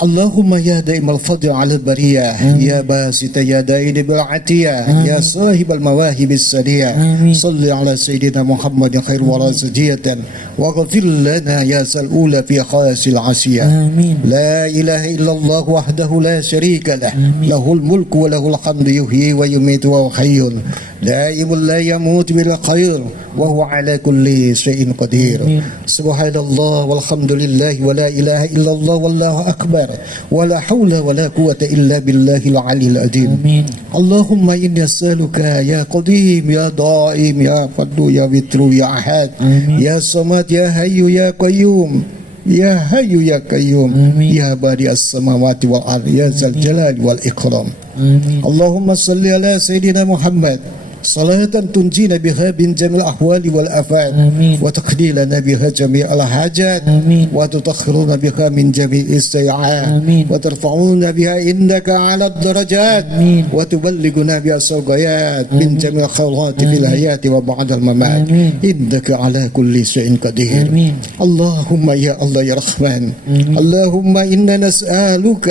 اللهم يا دائم الفضل على البرية يا باسط يا دائم بالعطية يا صاحب المواهب السرية صل على سيدنا محمد خير ولا سجية واغفر لنا يا الأولى في خاص العشية آمين. لا إله إلا الله وحده لا شريك له له الملك وله الحمد يحيي ويميت وهو حي دائم لا يموت بالخير وهو على كل شيء قدير سبحان الله والحمد لله ولا إله إلا الله والله أكبر ولا حول ولا قوة إلا بالله العلي العظيم آمين. اللهم إني أسألك يا قديم يا دائم يا فضل يا وتر يا أحد يا صمد يا حي يا قيوم يا حي يا قيوم يا بارئ السماوات والأرض يا ذا الجلال والإكرام اللهم صل على سيدنا محمد صلاة تنجينا بها من جميع الأحوال والآفات وتقضي لنا بها جميع الحاجات وتطهرنا بها من جميع السيئات وترفعنا بها إنك على الدرجات وتبلغنا بها السوقيات من جميع الخيرات في الحياة وبعد الممات إنك على كل شيء قدير اللهم يا الله يا رحمن اللهم إنا نسألك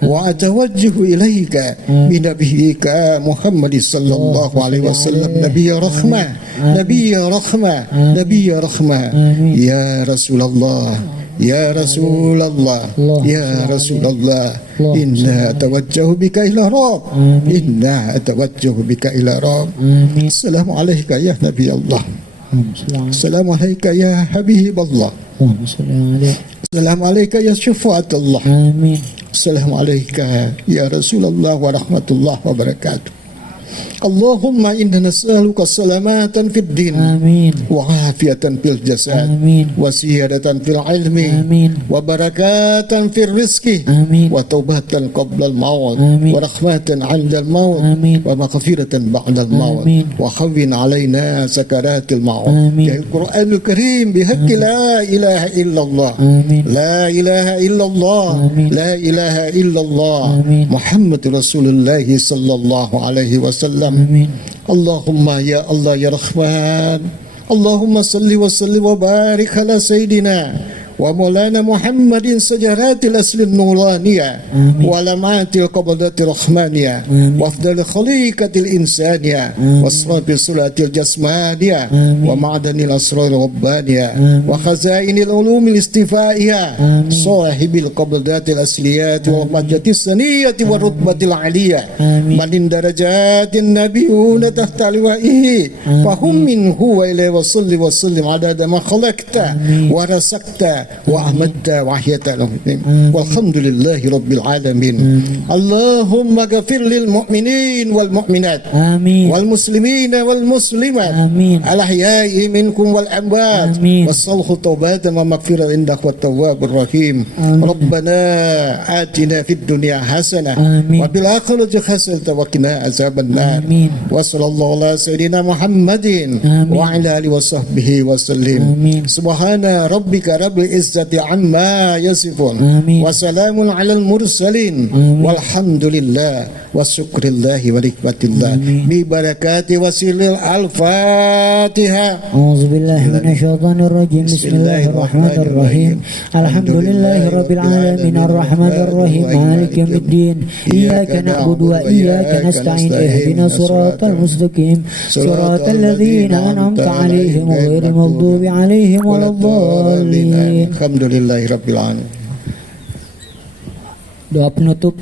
وأتوجه إليك بنبيك محمد صلى الله عليه وسلم نبي رحمة نبي رحمة نبي رحمة يا رسول الله يا رسول الله يا رسول الله إنا أتوجه بك إلى رب إنا أتوجه بك إلى رب السلام عليك يا نبي الله السلام عليك يا حبيب الله السلام عليك يا شفاعة الله آمين. السلام عليك يا رسول الله ورحمة الله وبركاته اللهم إنا نسألك السلامة في الدين آمين. وعافية في الجسد آمين. وسيادة في العلم آمين. وبركات في الرزق آمين. وتوبة قبل الموت آمين. ورحمة عند الموت آمين. ومغفرة بعد الموت آمين. وهون علينا سكرات الموت آمين. يا القرآن الكريم بحق لا إله إلا الله آمين. لا إله إلا الله آمين. لا إله إلا الله آمين. محمد رسول الله صلى الله عليه وسلم آمين. اللهم يا الله يا رحمن اللهم صل وسلم وبارك على سيدنا ومولانا محمد سجرات الأصل النورانية ولمعات القبضة الرحمانية وأفضل خليقة الإنسانية وأسرار الصلاة الجسمانية ومعدن الأسرار الربانية وخزائن العلوم الاستفائية صاحب القبضات الأصليات والمجة السنية والرتبة العالية من درجات النبيون تحت لوائه فهم منه وإليه وصل وسلم عدد ما خلقت ورزقت وأحمدت وأحييت والحمد لله رب العالمين اللهم اغفر للمؤمنين والمؤمنات آمين. والمسلمين والمسلمات آمين. الأحياء منكم والأموات آمين. والصلح توبات ومغفرة إنك والتواب الرحيم ربنا آتنا في الدنيا حسنة آمين. وفي الآخرة حسنة وقنا عذاب النار آمين. وصلى الله على سيدنا محمد آمين. وعلى آله وصحبه وسلم آمين. سبحان ربك رب العزة عما يصفون آمين. وسلام على المرسلين آمين. والحمد لله وشكر الله ونعمة الله ببركات وسيل الفاتحة أعوذ بالله من الشيطان الرجيم بسم الله الرحمن الرحيم الحمد لله رب العالمين الرحمن الرحيم مالك يوم الدين إياك نعبد وإياك نستعين اهدنا الصراط المستقيم صراط الذين أنعمت عليهم غير المغضوب عليهم ولا الضالين. Alhamdulillahi Rabbil Alamin. Doa penutup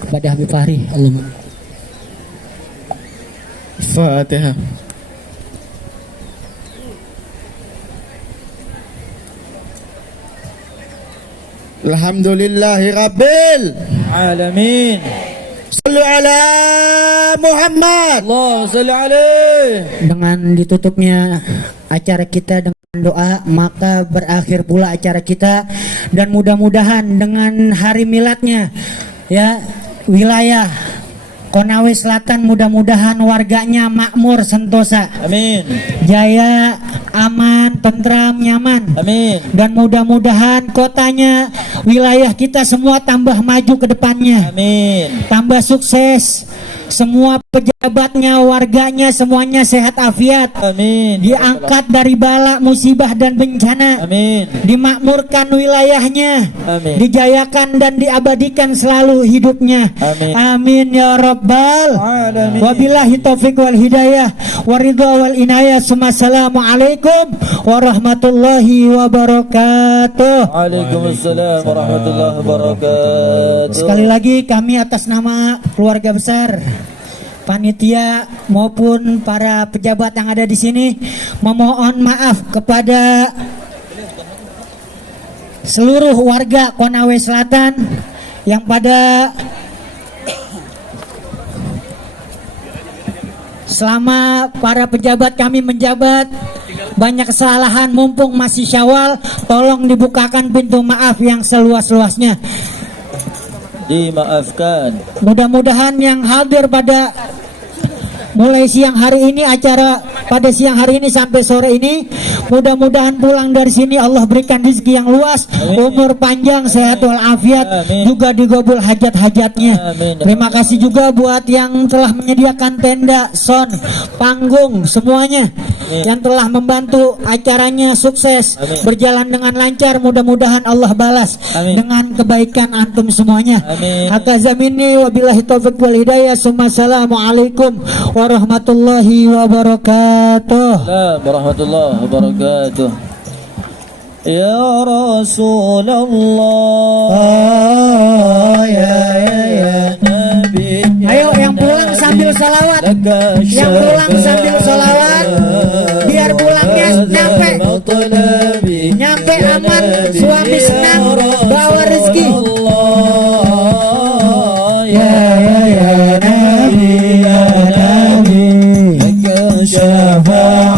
kepada Habib Fahri. Allahumma Fatihah. Alhamdulillahi Rabbil Alamin. Sallu ala Muhammad. Allah salli alaih. dengan ditutupnya acara kita dengan doa, maka berakhir pula acara kita, dan mudah-mudahan dengan hari miladnya ya wilayah Konawe Selatan mudah-mudahan warganya makmur sentosa, Amin. jaya, aman, tentram, nyaman. Amin. Dan mudah-mudahan kotanya, wilayah kita semua tambah maju ke depannya, Amin. tambah sukses, semua pejabatnya, warganya, semuanya sehat afiat. Amin. Diangkat dari bala, musibah dan bencana. Amin. Dimakmurkan wilayahnya. Amin. Dijayakan dan diabadikan selalu hidupnya. Amin. Amin ya rabbal Alamin. wabillahi taufiq wal hidayah waridha wal inayah. Assalamualaikum warahmatullahi wabarakatuh. Waalaikumsalam warahmatullahi wabarakatuh. Sekali lagi kami atas nama keluarga besar, panitia maupun para pejabat yang ada di sini memohon maaf kepada seluruh warga Konawe Selatan yang pada selama para pejabat kami menjabat banyak kesalahan. Mumpung masih Syawal, tolong dibukakan pintu maaf yang seluas-luasnya. Dimaafkan. Mudah-mudahan yang hadir pada mulai siang hari ini, acara pada siang hari ini sampai sore ini, mudah-mudahan pulang dari sini Allah berikan rezeki yang luas, umur panjang, sehat walafiat, juga digabul hajat-hajatnya. Terima kasih juga buat yang telah menyediakan tenda, sound, panggung, semuanya yang telah membantu acaranya sukses berjalan dengan lancar. Mudah-mudahan Allah balas dengan kebaikan antum semuanya. Hakazamini wabillahi taufiq wal hidayah. Assalamualaikum warahmatullahi wabarakatuh. Assalamualaikum warahmatullahi wabarakatuh. Ya Rasulullah, ya Nabi. Ayo yang pulang sambil salawat, yang pulang sambil salawat, biar pulangnya nyampe aman, suami senang, bawa rezeki. Ya Nabi, ya Nabi, laka syafa'ah,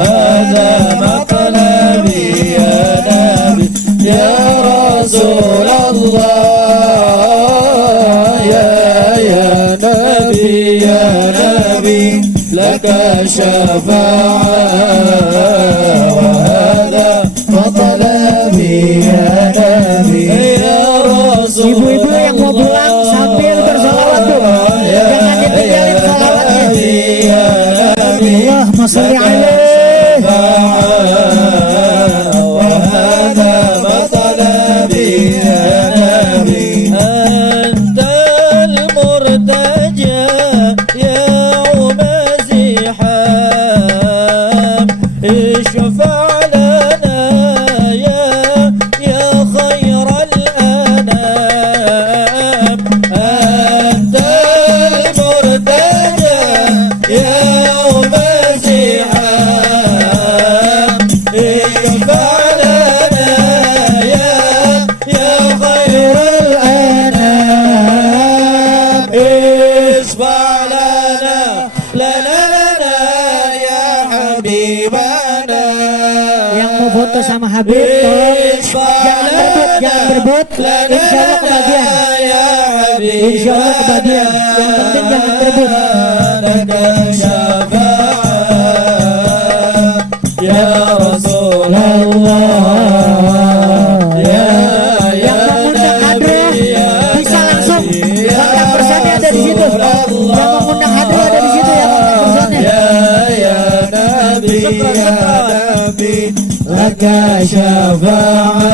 hadza matlabi ya Nabi, ya Rasulullah, ya Nabi, ya Nabi, laka syafa'ah, wa hadza matlabi ya Nabi, ya Rasulullah. Ibu-ibu yang mau pulang sambil bersolawat tuh, jangan ditinggalin solawatnya. Allahumma sholli alaihi. Yang mau foto sama Habib, tolong jangan berebut, insya Allah kebagian. Insya Allah kebagian. Yang penting jangan berebut. Ya Rasulullah, yang mau ngundang hadrah bisa langsung, kontak personnya ada di situ. Yang mau ngundang hadrah ada di situ ya, kontak personnya. Laka syafa'ah,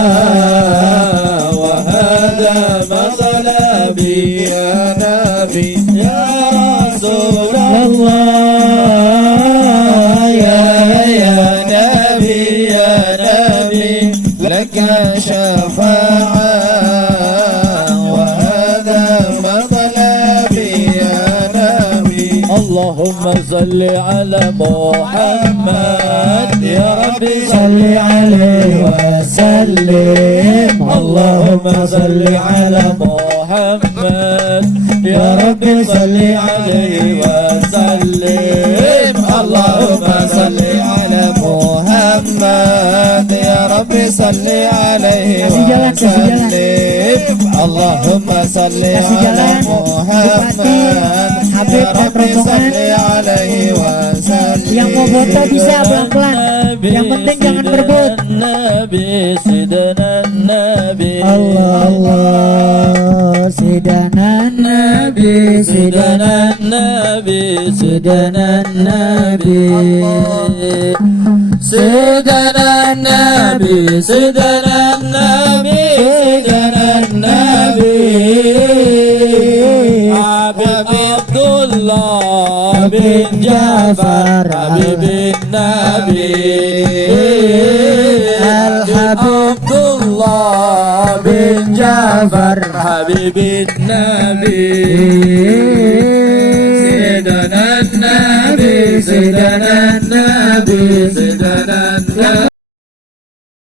wa hadza matlabi ya Nabi, ya Rasulullah, ya Nabi, ya Nabi, laka syafa'ah, wa hadza matlabi ya Nabi. Allahumma salli ala Muhammad, ya Rabbi salli alaihi wa sallim. Allahumma salli ala Muhammad, ya Rabbi salli alaihi wa sallim. Allahumma salli ala Muhammad, ya Rabbi salli alaihi wa sallim. Allahumma salli ala Muhammad, ya Rabbi salli alaihi wa sallim. Yang mau foto bisa pelan-pelan, yang penting jangan berebut. Nabi Sidana Nabi, Allah Allah Sidana Nabi, سيدنا النبي سيدنا النبي سيدنا النبي سيدنا النبي سيدنا النبي حبيب عبد الله بن جعفر حبيب النبي عبد الله بن جعفر حبيب النبي سيدنا النبي سيدنا النبي سيدنا النبي